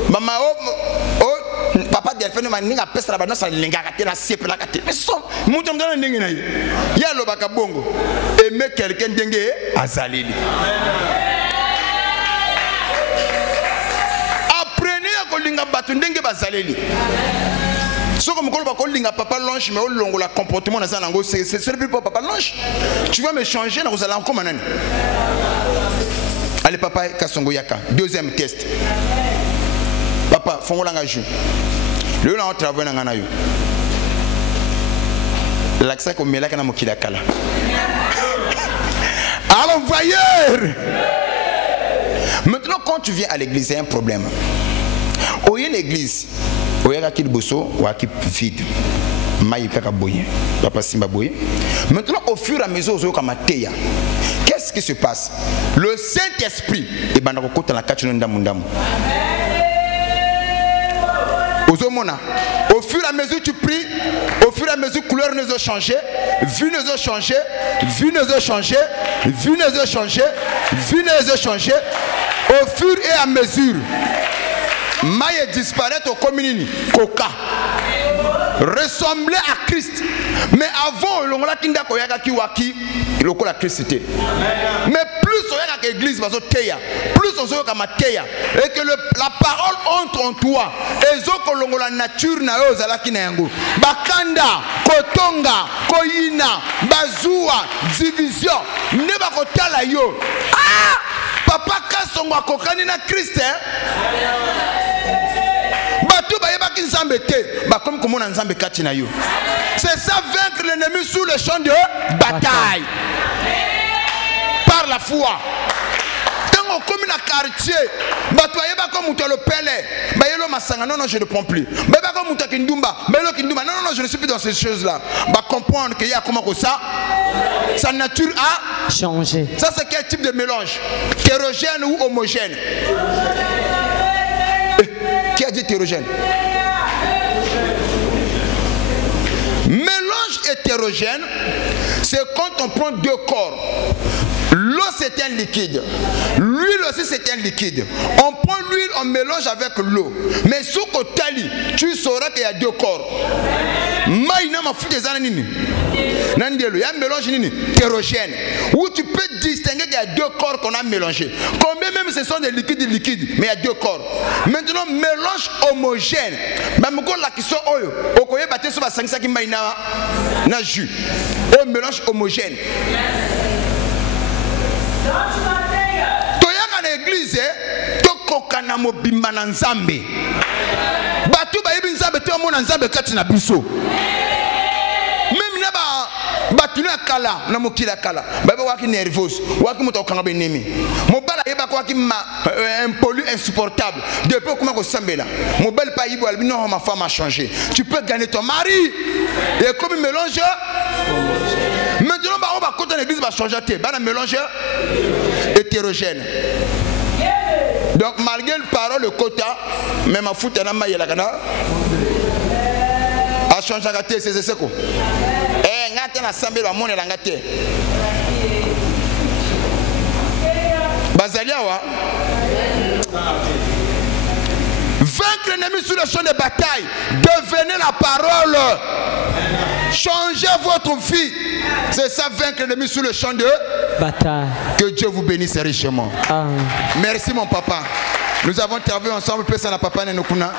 mama o papa Delphine maninga pesa bana sa linga kate na sepe la kate mais son mutu mdana ndenge na ye ya lo baka bongo aimer quelqu'un ndenge azaleli. Apprenez à kolinga batu ndenge bazaleli. So comme ko ba kolinga papa longe mais o longo la comportement na zanango c'est plus pour papa longe. Tu vas me changer na kozala encore manani. Allez papa Kasongo yaka deuxième test. Papa, fongolanga ju. Le on travaille na ngana yo. L'accès ko melaka na mokila kala. Alors voyeur. Maintenant quand tu viens à l'église, c'est un problème. Au y a l'église, au y a qui bosso ou qui vide. Maï kaka boye. Papa Simba boye. Maintenant au fur et à mesure au kamateya. Qu'est-ce qui se passe? Le Saint-Esprit et banda ko kota na kachino ndamu ndamu. Au fur et à mesure tu pries, au fur et à mesure couleurs nous ont changé, vues nous ont changé, vues nous ont changé, vues nous ont changé, vues nous ont changé. Au fur et à mesure, maille disparaît au communini, coca. Ressembler à Christ. Mais avant, on a kinda koyaka kiwaki, il a la Christ. Mais plus on y a l'église, plus on y a mateya, et que la parole entre en toi, et que la nature na yo zalaki na yango. Bakanda, kotonga, koyina, bazua, division, ne ba kotala yo. Ah, papa Kasongo akokani na Christ. C'est ça vaincre l'ennemi sur le champ de bataille par la foi. Quand on comme dans quartier, non, je ne prends plus. Non, je ne suis plus dans ces choses-là. Comprendre qu'il y a comment ça, sa nature a changé. Ça c'est quel type de mélange? Hétérogène ou homogène? Qui a dit hétérogène? Mélange hétérogène, c'est quand on prend deux corps. L'eau c'est un liquide, l'huile aussi c'est un liquide. On prend l'huile, on mélange avec l'eau. Mais sous côté, tu sauras qu'il y a deux corps. Il y a un mélange hétérogène où tu peux distinguer qu'il y a deux corps qu'on a mélangés. Combien même ce sont des liquides, mais il y a deux corps. Maintenant, mélange homogène. Même quand la question est mélange homogène. Toyaka na église tokoka na mobimba na nzambe batu ba yebi nzambe to mona nzambe kati na biso même na ba batulu akala na mokila kala baba waki nerveuse waki moto kanga benemi mobala yeba waki un pollu insupportable depuis comment ko sambela mobile pas yibo albi non ma femme a changé tu peux gagner ton mari et comme mélange maintenant ba on va côté l'église va changer té ba na mélange hétérogène. Donc malgré le parole le quota même à foutre na mayela kana a changer à té c'est quoi eh ngate na sambela monela ngate bazaliawa vaincre l'ennemi sur le champ de bataille, devenez la parole, changez votre vie. C'est ça, vaincre l'ennemi sur le champ de bataille. Que Dieu vous bénisse richement. Merci mon papa. Nous avons travaillé ensemble, papa Nenokuna.